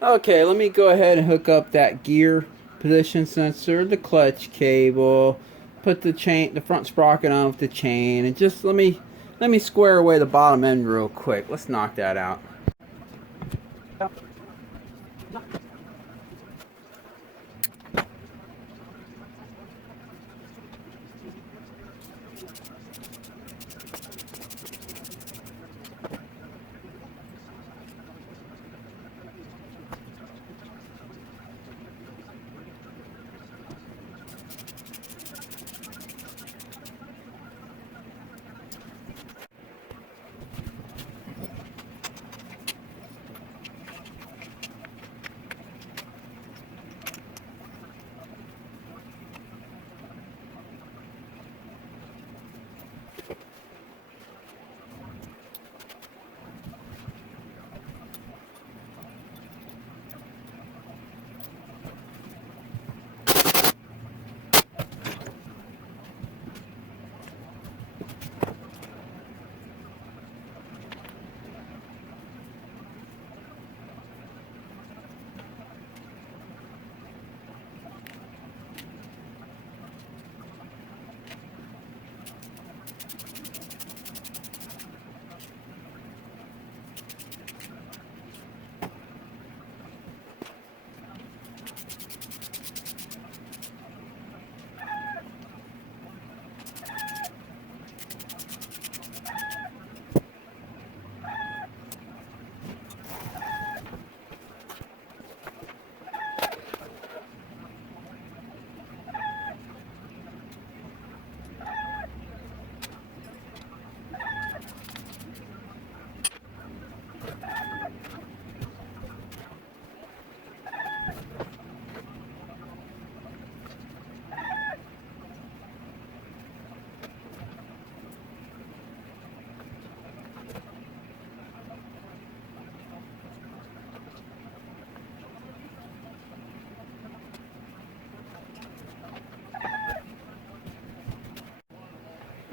Okay, let me go ahead and hook up that gear position sensor, the clutch cable, put the chain, the front sprocket on with the chain, and just let me square away the bottom end real quick. Let's knock that out.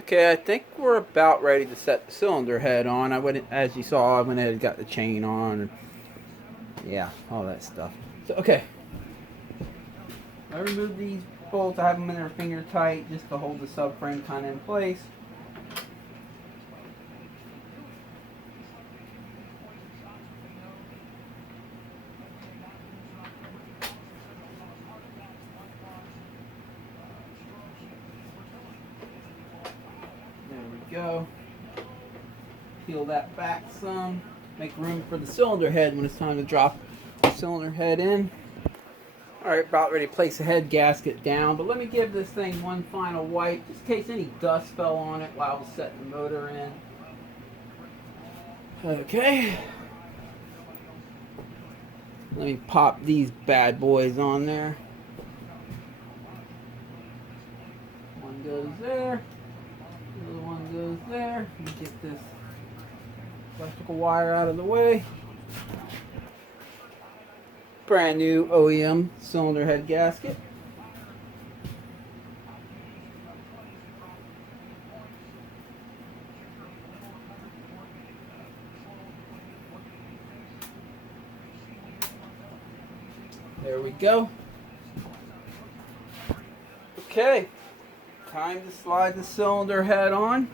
Okay, I think we're about ready to set the cylinder head on. As you saw, I went ahead and got the chain on. And yeah, all that stuff. So, okay. I removed these bolts. I have them in there finger tight just to hold the subframe kind of in place. There we go. Peel that back some. Make room for the cylinder head when it's time to drop the cylinder head in. Alright, about ready to place the head gasket down, but let me give this thing one final wipe, just in case any dust fell on it while I was setting the motor in. Okay. Let me pop these bad boys on there. One goes there. The other one goes there. Let me get this electrical wire out of the way. Brand new OEM cylinder head gasket. There we go. Okay, time to slide the cylinder head on.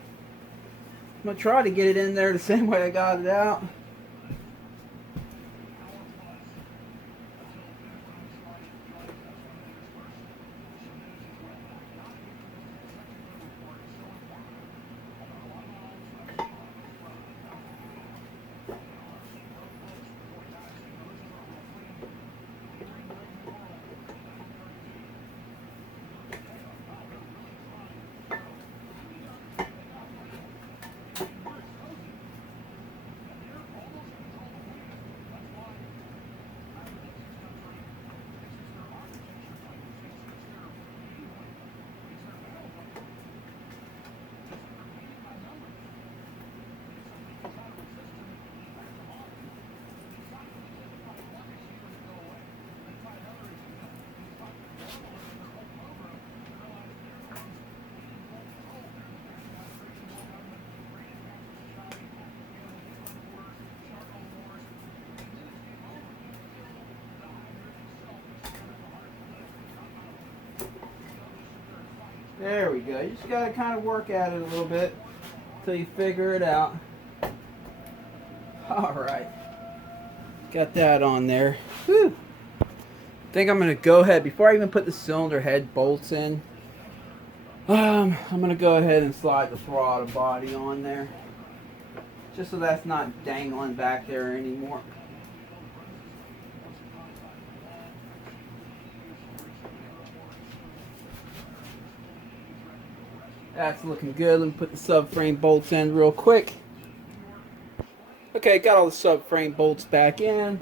I'm going to try to get it in there the same way I got it out. There we go. You just got to kind of work at it a little bit until you figure it out. Alright. Got that on there. Whew. I think I'm going to go ahead, before I even put the cylinder head bolts in, I'm going to go ahead and slide the throttle body on there. Just so that's not dangling back there anymore. That's looking good. Let me put the subframe bolts in real quick. Okay, got all the subframe bolts back in.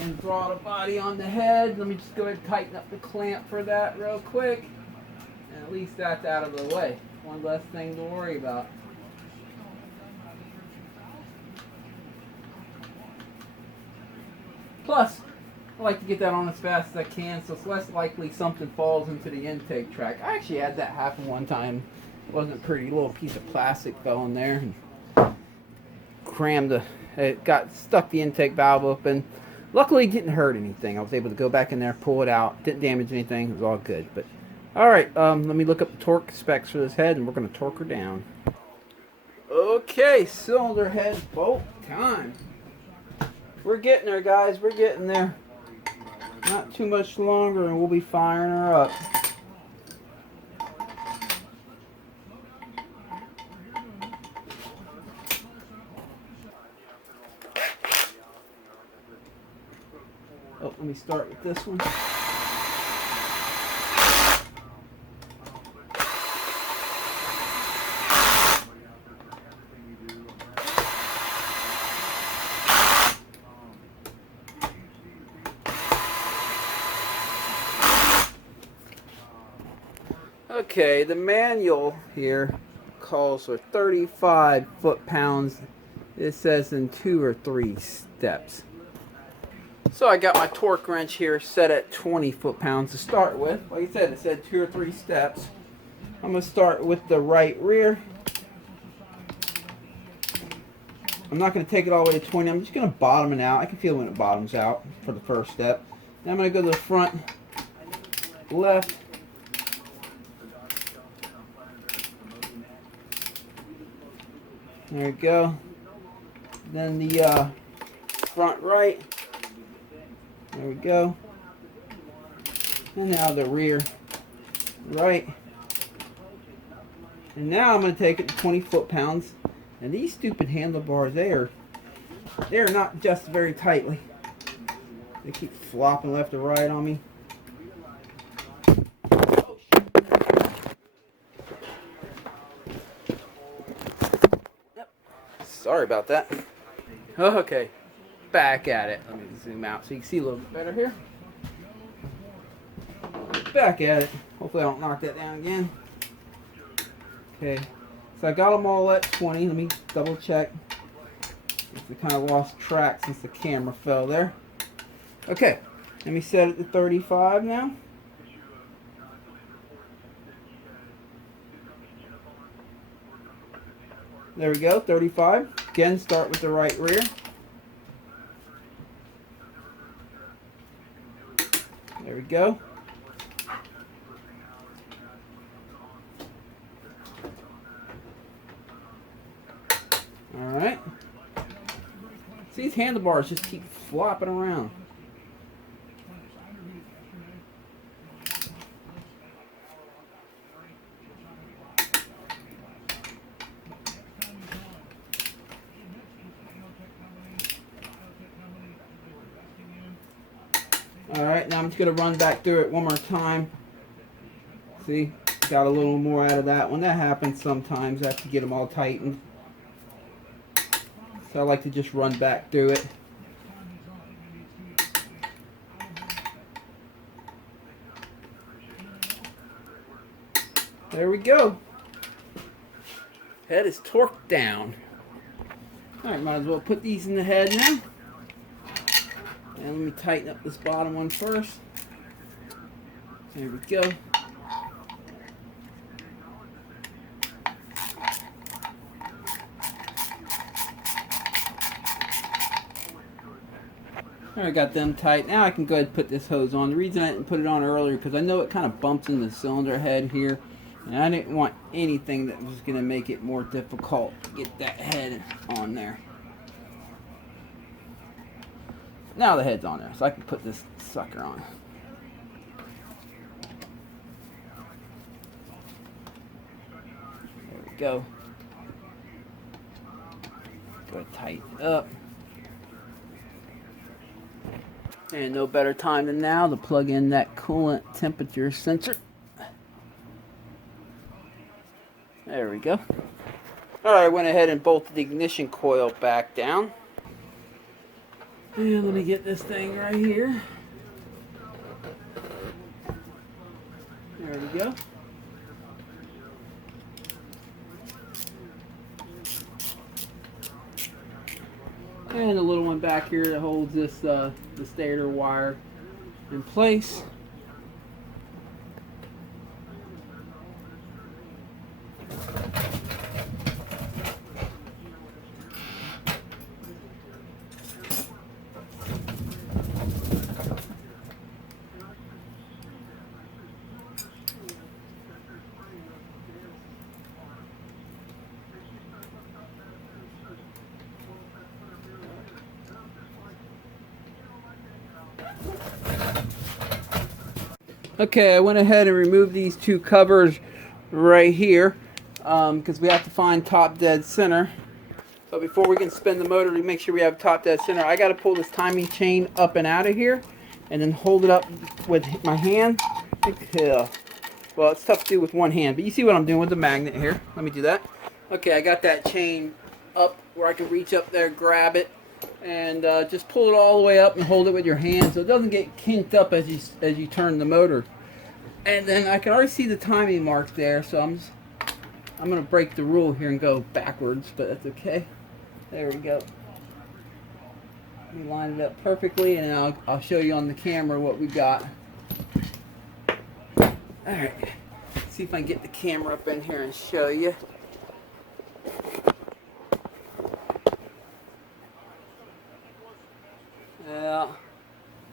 And throttle body on the head. Let me just go ahead and tighten up the clamp for that real quick. And at least that's out of the way. One less thing to worry about. Plus, I like to get that on as fast as I can, so it's less likely something falls into the intake track. I actually had that happen one time. It wasn't pretty. A little piece of plastic fell in there and crammed it got stuck the intake valve open. Luckily, it didn't hurt anything. I was able to go back in there, pull it out. Didn't damage anything. It was all good. But all right, let me look up the torque specs for this head, and we're going to torque her down. Okay, cylinder head bolt time. We're getting there, guys. We're getting there. Not too much longer, and we'll be firing her up. Oh, let me start with this one. Okay, the manual here calls for 35 foot-pounds. It says in 2 or 3 steps. So I got my torque wrench here set at 20 foot-pounds to start with. Like I said, it said 2 or 3 steps. I'm going to start with the right rear. I'm not going to take it all the way to 20. I'm just going to bottom it out. I can feel when it bottoms out for the first step. Then I'm going to go to the front left. There we go. Then the front right. There we go. And now the rear right. And now I'm going to take it to 20 foot-pounds. And these stupid handlebars, they are not adjusted very tightly. They keep flopping left or right on me. Oh, yep. Sorry about that. Okay, back at it. Let me zoom out so you can see a little bit better here. Back at it. Hopefully I don't knock that down again. Okay, so I got them all at 20. Let me double check. We kind of lost track since the camera fell there. Okay, let me set it to 35 now. There we go, 35. Again, start with the right rear. There we go. Alright. See, these handlebars just keep flopping around. Alright, now I'm just going to run back through it one more time. See, got a little more out of that one. That happens sometimes. I have to get them all tightened. So I like to just run back through it. There we go. Head is torqued down. Alright, might as well put these in the head now. And let me tighten up this bottom one first. There we go. I got them tight. Now I can go ahead and put this hose on. The reason I didn't put it on earlier because I know it kind of bumps in the cylinder head here. And I didn't want anything that was going to make it more difficult to get that head on there. Now the head's on there, so I can put this sucker on. There we go. Go ahead and tighten it up. And no better time than now to plug in that coolant temperature sensor. There we go. Alright, I went ahead and bolted the ignition coil back down. And let me get this thing right here. There we go. And the little one back here that holds this the stator wire in place. Okay, I went ahead and removed these two covers right here because we have to find top dead center. But before we can spin the motor to make sure we have top dead center, I got to pull this timing chain up and out of here and then hold it up with my hand. Well, it's tough to do with one hand, but you see what I'm doing with the magnet here. Let me do that. Okay, I got that chain up where I can reach up there, grab it, and just pull it all the way up and hold it with your hand so it doesn't get kinked up as you turn the motor. And then I can already see the timing mark there, so I'm going to break the rule here and go backwards, but that's okay. There we go. Let me line it up perfectly, and I'll show you on the camera what we got. Alright, see if I can get the camera up in here and show you.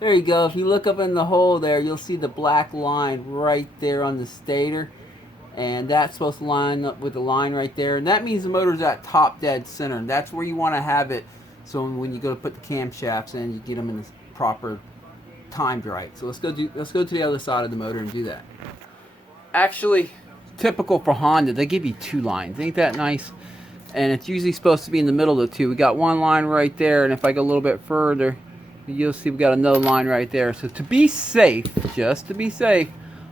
There you go. If you look up in the hole there, you'll see the black line right there on the stator. And that's supposed to line up with the line right there. And that means the motor's at top dead center. And that's where you want to have it. So when you go to put the camshafts in, you get them in the proper timed right. So let's go to the other side of the motor and do that. Actually, typical for Honda, they give you two lines. Ain't that nice? And it's usually supposed to be in the middle of the two. We got one line right there, and if I go a little bit further, you'll see we got another line right there. So to be safe, just to be safe,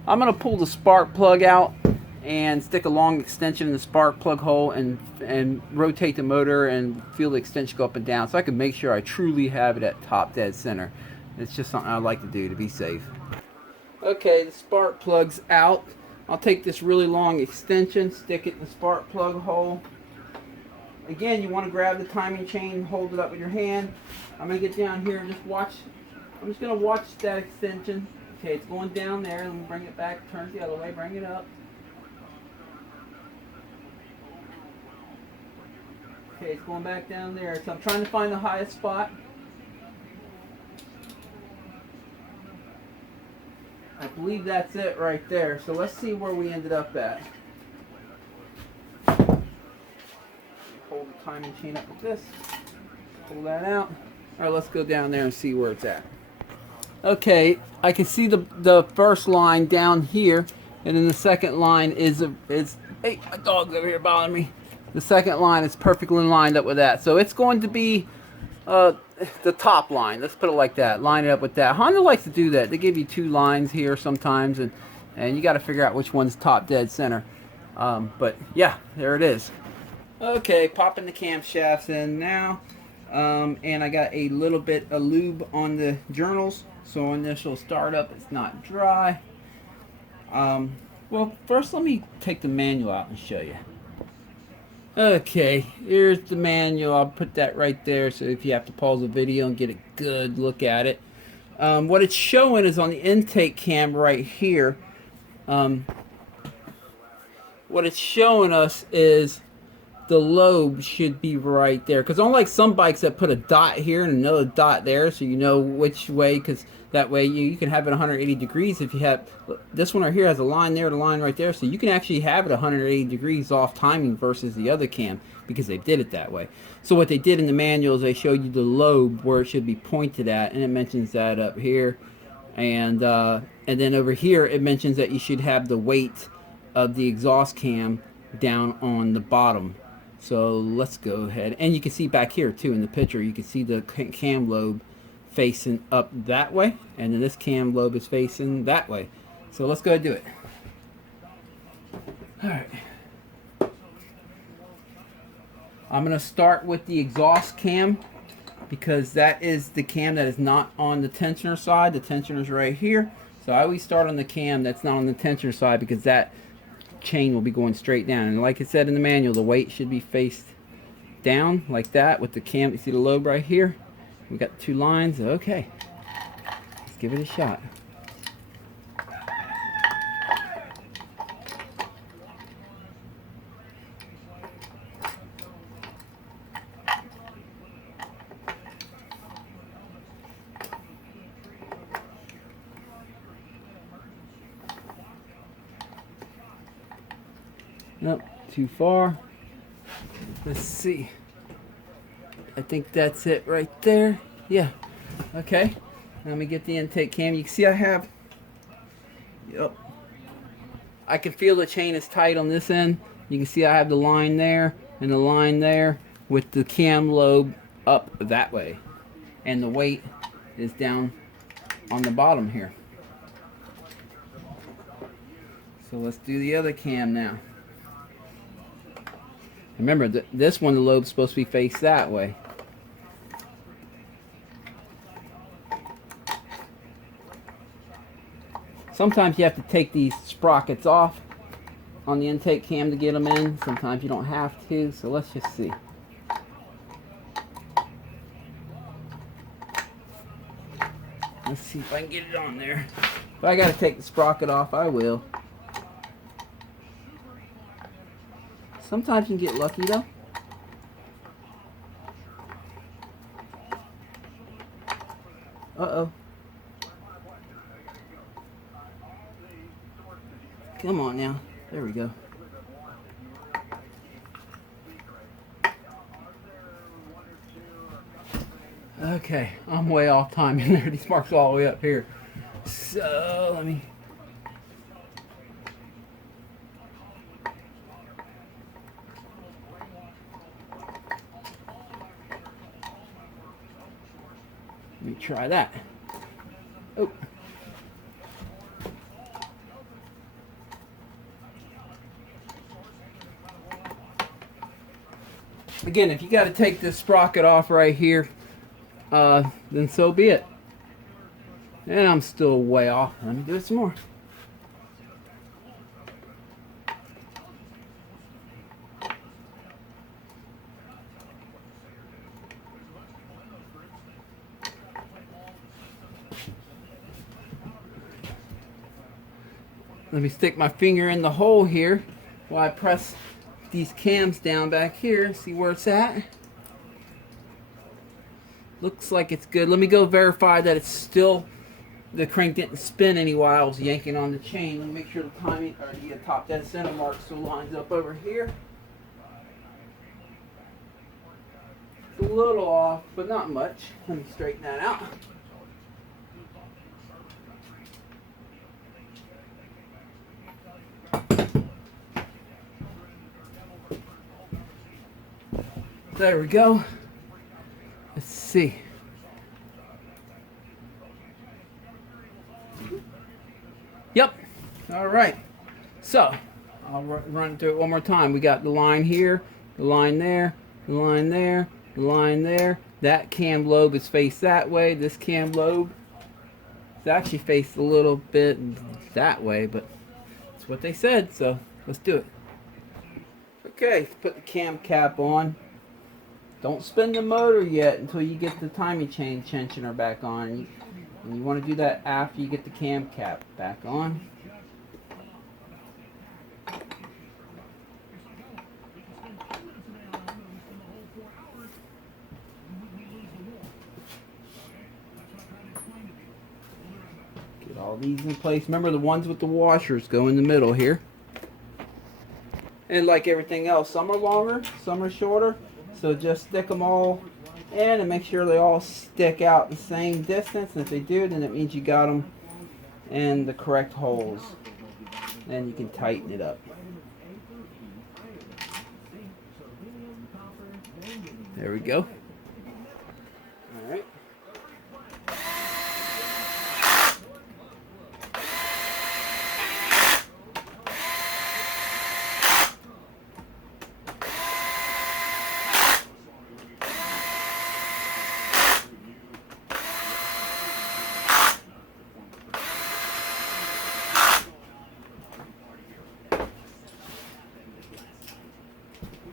I'm gonna pull the spark plug out and stick a long extension in the spark plug hole and rotate the motor and feel the extension go up and down so I can make sure I truly have it at top dead center. It's just something I like to do to be safe. Okay, the spark plug's out. I'll take this really long extension, stick it in the spark plug hole. Again, you want to grab the timing chain, hold it up with your hand. I'm going to get down here and just watch. I'm just going to watch that extension. Okay, it's going down there. Let me bring it back, turn it the other way, bring it up. Okay, it's going back down there. So I'm trying to find the highest spot. I believe that's it right there. So let's see where we ended up at. Hold the timing chain up with this. Pull that out. Alright, let's go down there and see where it's at. Okay, I can see the first line down here, and then the second line is hey, my dog's over here bothering me. The second line is perfectly lined up with that. So it's going to be the top line. Let's put it like that. Line it up with that. Honda likes to do that. They give you two lines here sometimes, and you got to figure out which one's top dead center. But yeah, there it is. Okay, popping the camshafts in now. And I got a little bit of lube on the journals. So initial startup, it's not dry. Well, first let me take the manual out and show you. Okay, here's the manual. I'll put that right there so if you have to pause the video and get a good look at it. What it's showing is on the intake cam right here. What it's showing us is the lobe should be right there, because unlike some bikes that put a dot here and another dot there so you know which way, because that way you can have it 180 degrees. If you have this one right here has a line there, the line right there, so you can actually have it 180 degrees off timing versus the other cam because they did it that way. So what they did in the manual is they showed you the lobe where it should be pointed at, and it mentions that up here, and then over here it mentions that you should have the weight of the exhaust cam down on the bottom. So let's go ahead, and you can see back here too in the picture, you can see the cam lobe facing up that way, and then this cam lobe is facing that way. So let's go ahead and do it. Alright. I'm going to start with the exhaust cam because that is the cam that is not on the tensioner side. The tensioner is right here. So I always start on the cam that's not on the tensioner side because that chain will be going straight down, and like it said in the manual, the weight should be faced down like that with the cam. You see the lobe right here? We got two lines. Okay, let's give it a shot. Nope, too far. Let's see. I think that's it right there. Yeah. Okay. Let me get the intake cam. You can see I have. Yep. I can feel the chain is tight on this end. You can see I have the line there and the line there with the cam lobe up that way, and the weight is down on the bottom here. So let's do the other cam now. Remember, this one, the lobe's supposed to be faced that way. Sometimes you have to take these sprockets off on the intake cam to get them in. Sometimes you don't have to, so let's just see. Let's see if I can get it on there. If I gotta take the sprocket off, I will. Sometimes you can get lucky though. Uh-oh. Come on now. There we go. Okay, I'm way off time in there. These marks all the way up here. So let me try that. Oh. Again, if you got to take this sprocket off right here, then so be it. And I'm still way off. Let me do it some more. Let me stick my finger in the hole here while I press these cams down back here. See where it's at? Looks like it's good. Let me go verify that it's still, the crank didn't spin any while I was yanking on the chain. Let me make sure the timing, or the top dead center mark still lines up over here. It's a little off, but not much. Let me straighten that out. There we go. Let's see. Yep. All right. So I'll run through it one more time. We got the line here, the line there, the line there, the line there. That cam lobe is faced that way. This cam lobe is actually faced a little bit that way, but that's what they said. So let's do it. Okay, let's put the cam cap on. Don't spin the motor yet until you get the timing chain tensioner back on. And you want to do that after you get the cam cap back on. Get all these in place. Remember, the ones with the washers go in the middle here. And like everything else, some are longer, some are shorter. So just stick them all in and make sure they all stick out the same distance. And if they do, then it means you got them in the correct holes. Then you can tighten it up. There we go. All right.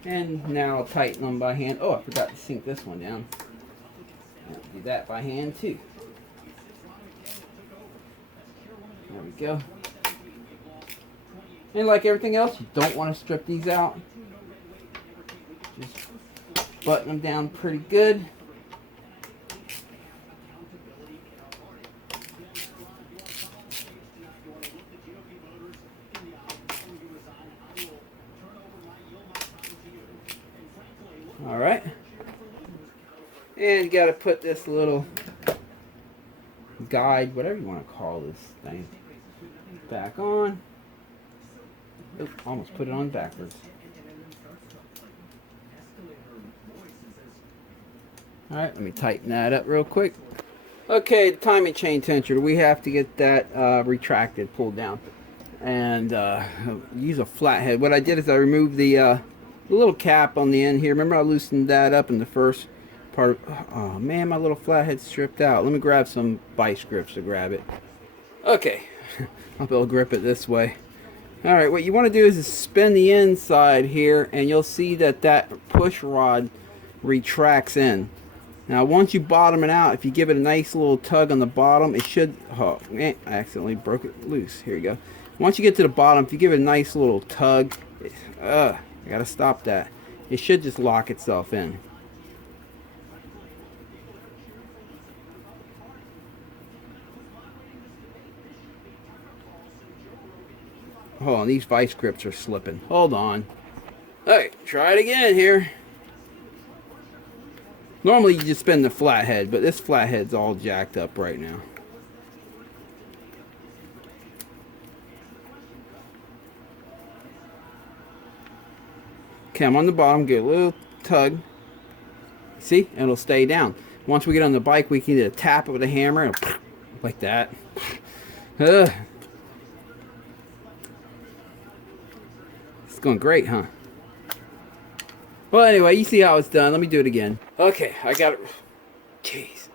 And now I'll tighten them by hand. Oh, I forgot to sink this one down. I'll do that by hand too. There we go. And like everything else, you don't want to strip these out. Just button them down pretty good. All right, and you got to put this little guide, whatever you want to call this thing, back on. Oop, almost put it on backwards. All right, let me tighten that up real quick. Okay, the timing chain tensioner, we have to get that retracted, pulled down, and use a flathead. What I did is I removed the little cap on the end here. Remember, I loosened that up in the first part. Oh man, my little flathead stripped out. Let me grab some vice grips to grab it. Okay, I'll be able to grip it this way. All right, what you want to do is spin the inside here, and you'll see that that push rod retracts in. Now, once you bottom it out, if you give it a nice little tug on the bottom, it should. Oh, I accidentally broke it loose. Here you go. Once you get to the bottom, if you give it a nice little tug, I gotta stop that. It should just lock itself in. Hold on, these vice grips are slipping. Hold on. Alright, try it again here. Normally you just spin the flathead, but this flathead's all jacked up right now. Okay, I'm on the bottom, get a little tug. See? And it'll stay down. Once we get on the bike, we can either tap it with a hammer and like that. It's going great, huh? Well, anyway, you see how it's done. Let me do it again. Okay, I got it. Jeez.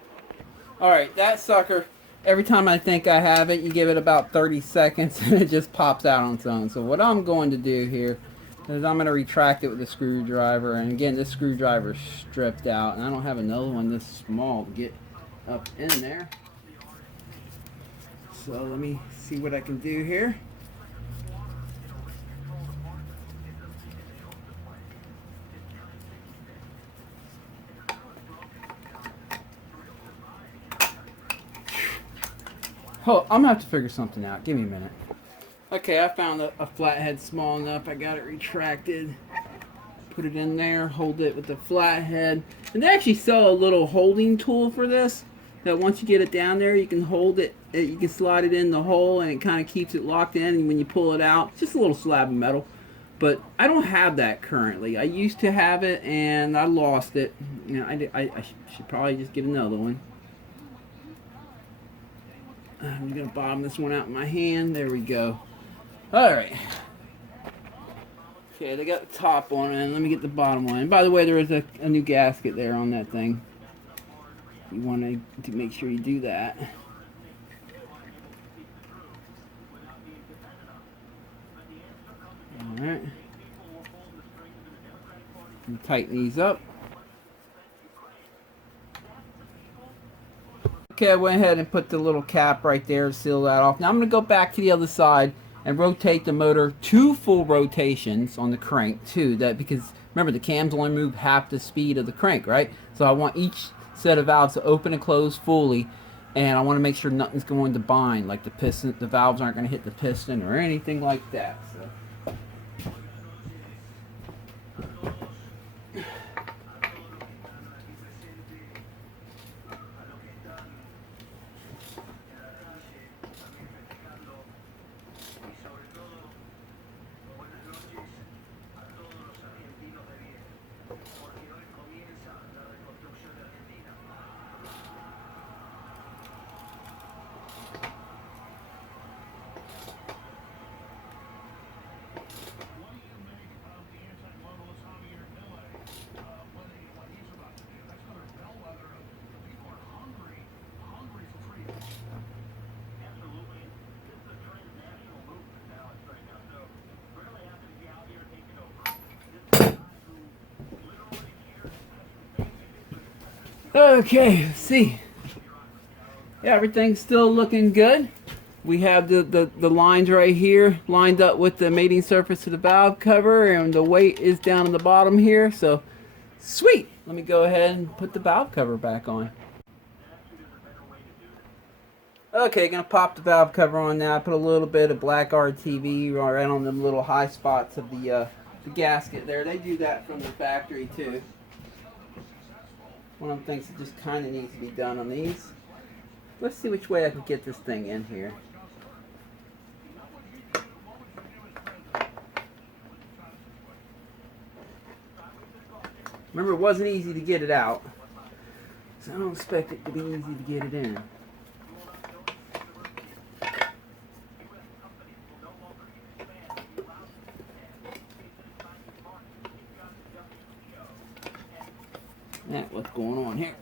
Alright, that sucker, every time I think I have it, you give it about 30 seconds and it just pops out on its own. So what I'm going to do here is I'm going to retract it with a screwdriver. And again, this screwdriver is stripped out. And I don't have another one this small to get up in there. So let me see what I can do here. Oh, I'm gonna have to figure something out. Give me a minute. Okay, I found a flathead small enough. I got it retracted. Put it in there, hold it with the flathead. And they actually sell a little holding tool for this. That once you get it down there, you can hold it, you can slide it in the hole and it kind of keeps it locked in. And when you pull it out, it's just a little slab of metal. But I don't have that currently. I used to have it and I lost it. You know, I should probably just get another one. I'm going to bottom this one out in my hand. There we go. Alright. Okay, they got the top on it. Let me get the bottom one. And by the way, there is a new gasket there on that thing. You want to make sure you do that. Alright. Tighten these up. Okay, I went ahead and put the little cap right there to seal that off. Now I'm going to go back to the other side and rotate the motor 2 full rotations on the crank too. That because remember the cams only move half the speed of the crank, right? So I want each set of valves to open and close fully, and I want to make sure nothing's going to bind, like the piston, the valves aren't going to hit the piston or anything like that. So. Okay, see. Yeah, everything's still looking good. We have the lines right here lined up with the mating surface of the valve cover, and the weight is down on the bottom here, so sweet. Let me go ahead and put the valve cover back on. Okay, gonna pop the valve cover on now. I put a little bit of black RTV right on them little high spots of the gasket there. They do that from the factory too. One of the things that just kind of needs to be done on these. Let's see which way I can get this thing in here. Remember, it wasn't easy to get it out, so I don't expect it to be easy to get it in. That's what's going on here.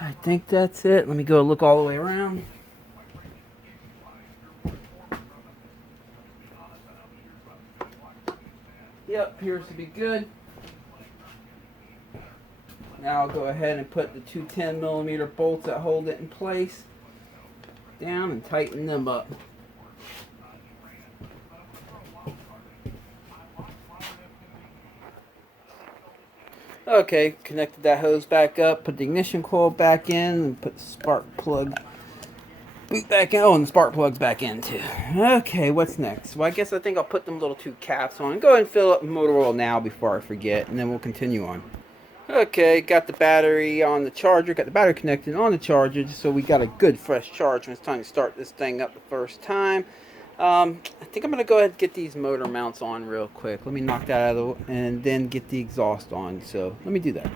I think that's it. Let me go look all the way around. appears to be good. Now I'll go ahead and put the two 10mm bolts that hold it in place down and tighten them up. Okay, connected that hose back up, put the ignition coil back in, and put the spark plug boot back in. Oh, and the spark plug's back in too. Okay, what's next? Well, I think I'll put them little two caps on. Go ahead and fill up motor oil now before I forget, and then we'll continue on. Okay, got the battery on the charger, got the battery connected on the charger, just so we got a good fresh charge when it's time to start this thing up the first time. I think I'm going to go ahead and get these motor mounts on real quick. Let me knock that out of the way and then get the exhaust on. So let me do that.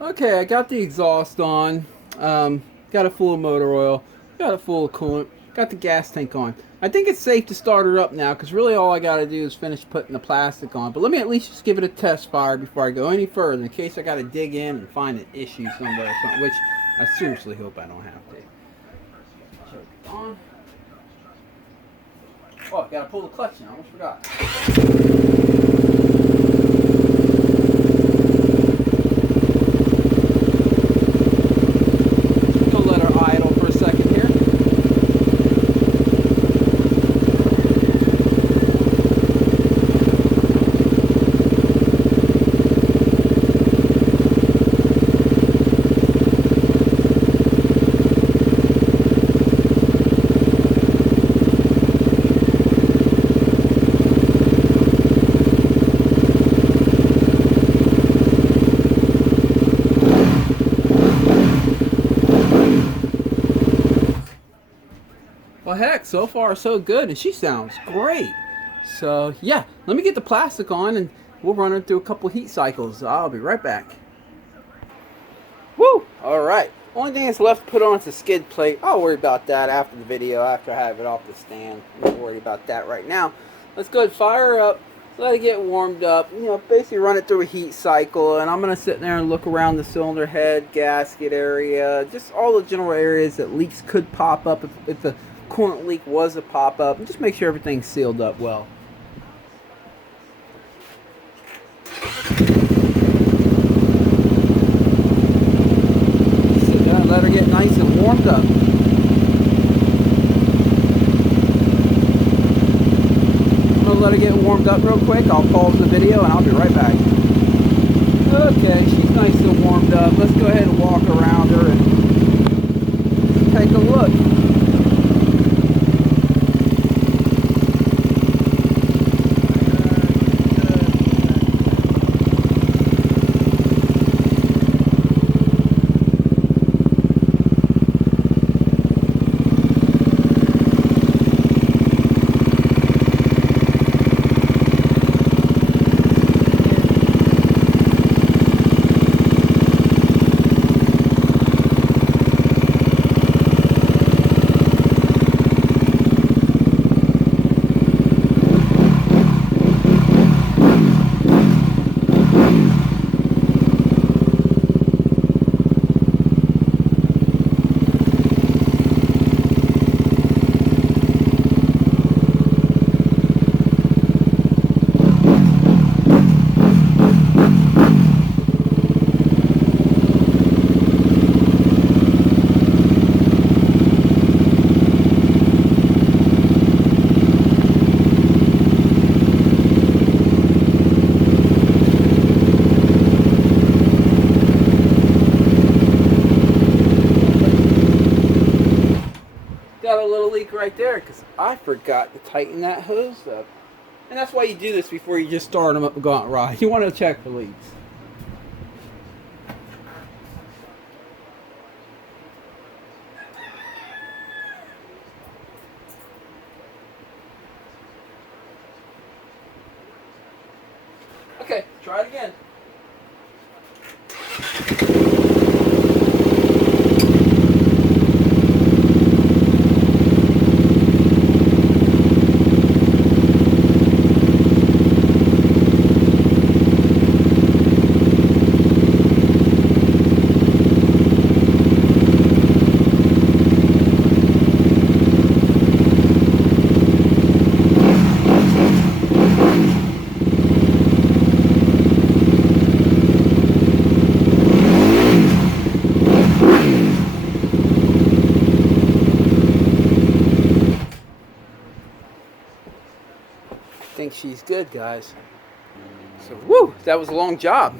Okay, I got the exhaust on, got it full of motor oil, got it full of coolant, got the gas tank on. I think it's safe to start her up now because really all I got to do is finish putting the plastic on. But let me at least just give it a test fire before I go any further in case I got to dig in and find an issue somewhere or something, which I seriously hope I don't have to. Choke it on. Oh, got to pull the clutch now, I almost forgot. Well, heck, so far so good, and she sounds great. So, yeah, let me get the plastic on, and we'll run her through a couple heat cycles. I'll be right back. Woo! Alright, only thing that's left to put on is the skid plate. I'll worry about that after the video, after I have it off the stand. I'm not worried about that right now. Let's go ahead and fire her up, let it get warmed up, you know, basically run it through a heat cycle, and I'm going to sit there and look around the cylinder head, gasket area, just all the general areas that leaks could pop up if the coolant leak was a pop-up, and just make sure everything's sealed up well. Sit down and let her get nice and warmed up. I'm going to let her get warmed up real quick. I'll pause the video and I'll be right back. Okay, she's nice and warmed up. Let's go ahead and walk around her and take a look. right there because I forgot to tighten that hose up. And that's why you do this before you just start them up and go out and ride. You want to check for leaks. Okay, try it again. I think she's good, guys. So, woo, that was a long job.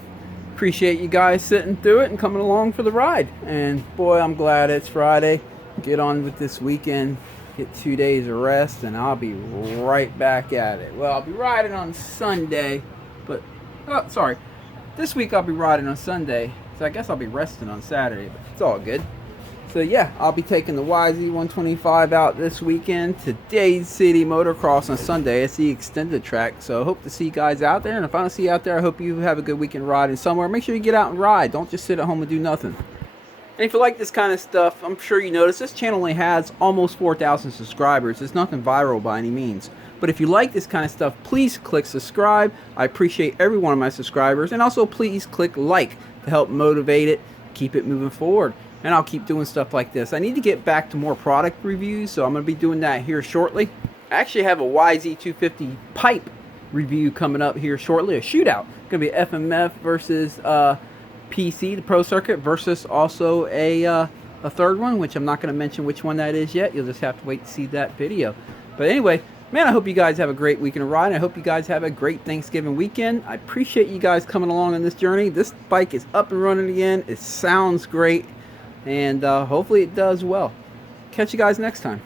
Appreciate you guys sitting through it and coming along for the ride. And boy, I'm glad it's Friday. Get on with this weekend, get 2 days of rest, and I'll be right back at it. Well, I'll be riding on Sunday, but, oh, sorry. This week I'll be riding on Sunday, so I guess I'll be resting on Saturday, but it's all good. So yeah, I'll be taking the YZ125 out this weekend to Dade City Motocross on Sunday. It's the extended track, so I hope to see you guys out there. And if I don't see you out there, I hope you have a good weekend riding somewhere. Make sure you get out and ride. Don't just sit at home and do nothing. And if you like this kind of stuff, I'm sure you notice this channel only has almost 4,000 subscribers. It's nothing viral by any means. But if you like this kind of stuff, please click subscribe. I appreciate every one of my subscribers. And also please click like to help motivate it, keep it moving forward. And I'll keep doing stuff like this. I need to get back to more product reviews, so I'm going to be doing that here shortly. I actually have a YZ250 pipe review coming up here shortly, a shootout. It's going to be FMF versus PC, the Pro Circuit, versus also a third one, which I'm not going to mention which one that is yet. You'll just have to wait to see that video. But anyway, man, I hope you guys have a great weekend of riding. I hope you guys have a great Thanksgiving weekend. I appreciate you guys coming along on this journey. This bike is up and running again. It sounds great. And hopefully it does well. Catch you guys next time.